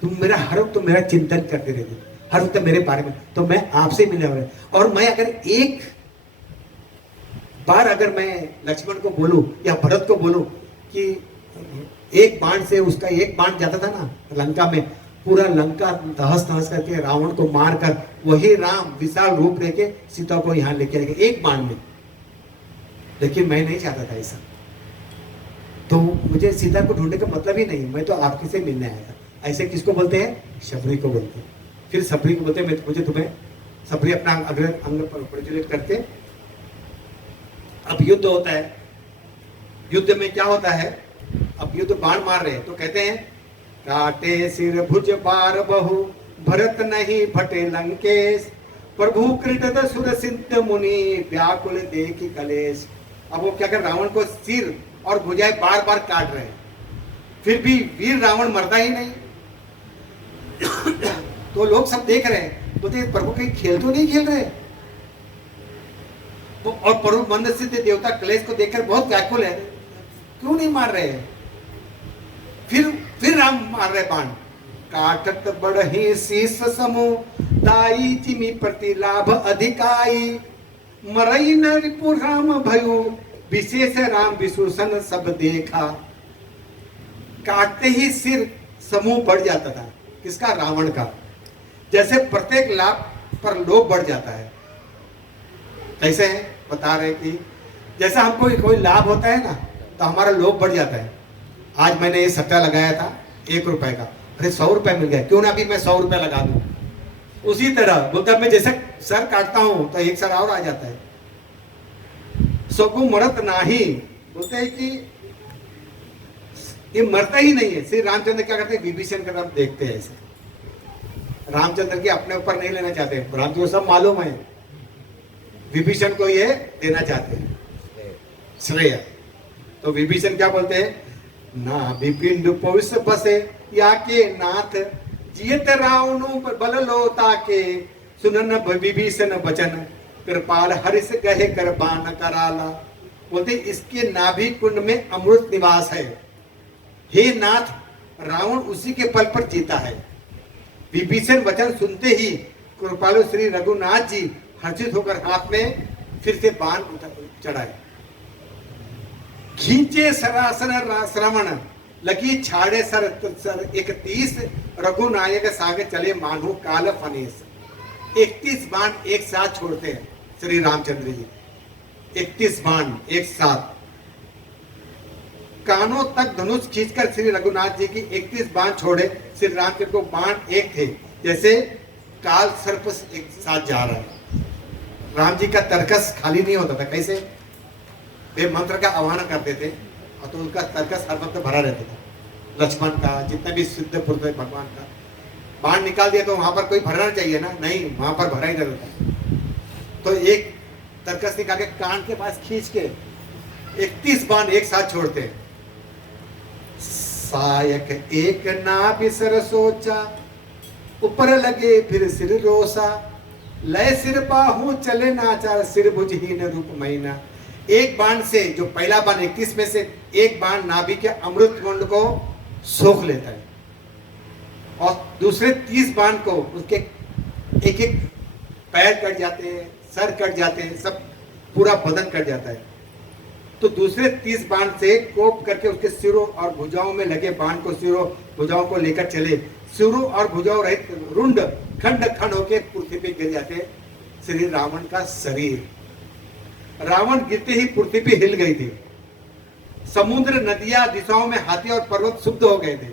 तुम हर वक्त मेरा चिंतन करते रहते, हर वक्त मेरे बारे में, तो मैं आपसे मिलने वाला। और मैं अगर एक बार अगर मैं लक्ष्मण को बोलूं या भरत को बोलूं कि एक बाण से उसका एक बाण जाता था ना लंका में, पूरा लंका तहस नहस करके रावण को मारकर वही राम विशाल रूप लेके सीता को यहाँ लेके आएंगे एक बाण में। लेकिन मैं नहीं चाहता था ऐसा। तो मुझे सीता को ढूंढने का मतलब ही नहीं, मैं तो आपके से मिलने आया था। ऐसे किसको बोलते हैं? शबरी को बोलते हैं। फिर सबरी को बोलते हैं मुझे तुम्हें। सबरी अपना अंग पर प्रज्वलित करके अब युद्ध होता है। युद्ध में क्या होता है? अब युद्ध बाण मार रहे हैं तो कहते हैं काटे सिर भुज बार बहु भरत नहीं भटे लंकेश प्रभु कृत सुर सिद्ध मुनि व्याकुल देखी कलेश। अब वो क्या कर रावण को सिर और भुजाएं बार बार काट रहे हैं, फिर भी वीर रावण मरता ही नहीं। तो लोग सब देख रहे हैं, बोलते प्रभु कहीं खेल तो नहीं खेल रहे। तो और प्रभु मंद सिद्ध देवता कलेश को देखकर बहुत व्याकुल है, क्यों नहीं मार रहे हैं? फिर राम मार रहे बाण। काटत बढ़ही शीस समूह दाई जिमि प्रति लाभ अधिकाई मरई न रिपु राम भयु विशेष राम विशूषण सब देखा। काटते ही सिर समूह बढ़ जाता था। किसका? रावण का। जैसे प्रत्येक लाभ पर लोभ बढ़ जाता है। कैसे है? बता रहे कि जैसा हमको कोई लाभ होता है ना तो हमारा लोभ बढ़ जाता है। आज मैंने ये सट्टा लगाया था 1 रुपए का, अरे 100 रुपए मिल गया, क्यों ना अभी मैं 100 रुपए लगा दूं। उसी तरह बोलता मैं जैसे सर काटता हूं तो एक सर और आ जाता है। सबको मरत नाही, बोलते हैं कि ये मरता ही नहीं है। श्री रामचंद्र क्या करते हैं? विभीषण का नाम देखते हैं ऐसे। रामचंद्र के अपने ऊपर नहीं लेना चाहते, रामचंद्र सब मालूम है, विभीषण को ये देना चाहते हैं श्रेय। तो विभीषण क्या बोलते हैं? ना विपिंड पौष बसे या के नाथ जियत रावणु बल लोता के सुनन विभीषण वचन कृपाल हरिष गहे कर बाण कराला। बोलते इसके नाभि कुंड में अमृत निवास है। हे नाथ, रावण उसी के पल पर जीता है। विभीषण वचन सुनते ही कृपालु श्री रघुनाथ जी हर्षित होकर हाथ में फिर से बाण चढ़ाए। खींचे सरासन श्रवण लगी छाड़े सर 31 रघुनायक सागे चले मानो काल फनेस। 31 बाण एक साथ छोड़ते हैं श्री रामचंद्र जी, 31 बाण एक साथ। कानों तक धनुष खींचकर श्री रघुनाथ जी की 31 बाण छोड़े। श्री रामचंद्र को बाण एक थे, जैसे काल सर्प एक साथ जा रहा है। राम जी का तर्कस खाली नहीं होता था। कैसे? वे मंत्र का आह्वान करते थे और तो उनका तर्कस हर वक्त भरा रहता था। लक्ष्मण का, जितने भी सिद्ध पुरुष भगवान का, बाण निकाल दिया तो वहां पर कोई भरना चाहिए ना, नहीं, वहां पर भरा ही रहता। तो एक तर्कस निकाल के कान के पास खींच के 31 बाण एक साथ छोड़ते हैं। सायक एक ना बिसर सोचा, ऊपर लगे फिर सिर रोसा, लय सिर बाहु चले नाचार, सिर भुजहीन रूप महीना। एक बाण से, जो पहला बाण 31 में से एक बाण नाभि के अमृत कुंड को सोख लेता है और दूसरे 30 बाण को उसके एक एक पैर कट जाते हैं, सर कट जाते हैं, सब पूरा बदन कट जाता है। तो दूसरे 30 बाण से कोप करके उसके सिरों और भुजाओं में लगे बाण को सिरों भुजाओं को लेकर चले। सिरों और भुजाओं रहित रुंड खंड खंड होके पृथ्वी पे गिर जाते हैं श्री रावण का शरीर। रावण गिरते ही पृथ्वी पे हिल गई थी। समुद्र, नदियां, दिशाओं में हाथी और पर्वत शुद्ध हो गए थे।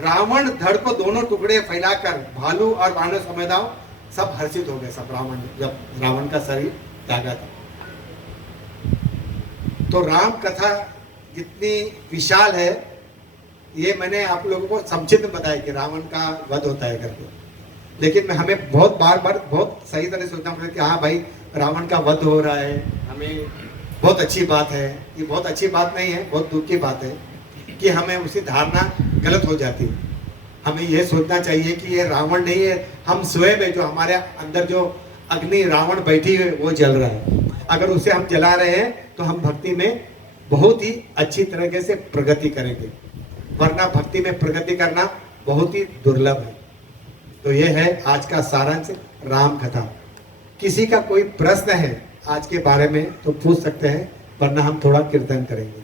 रावण धड़ को दोनों टुकड़े फैलाकर भालू और वानर समुदाय सब हर्षित हो गए। सब रावण, जब रावण का शरीर त्यागा था। तो राम कथा जितनी विशाल है, ये मैंने आप लोगों को संक्षिप्त में बताया कि रावण का वध होता है करके, लेकिन हमें बहुत बार बहुत सही तरह सोचना पड़ेगा कि हाँ भाई, रावण का वध हो रहा है, हमें बहुत अच्छी बात है। ये बहुत अच्छी बात नहीं है, बहुत दुख की बात है कि हमें उसकी धारणा गलत हो जाती है। हमें यह सोचना चाहिए कि ये रावण नहीं है, हम स्वयं है, जो हमारे अंदर जो अग्नि रावण बैठी है वो जल रहा है। अगर उसे हम जला रहे हैं तो हम भक्ति में बहुत ही अच्छी तरीके से प्रगति करेंगे, वरना भक्ति में प्रगति करना बहुत ही दुर्लभ है। तो ये है आज का सारांश राम कथा। किसी का कोई प्रश्न है आज के बारे में तो पूछ सकते हैं, वरना हम थोड़ा कीर्तन करेंगे।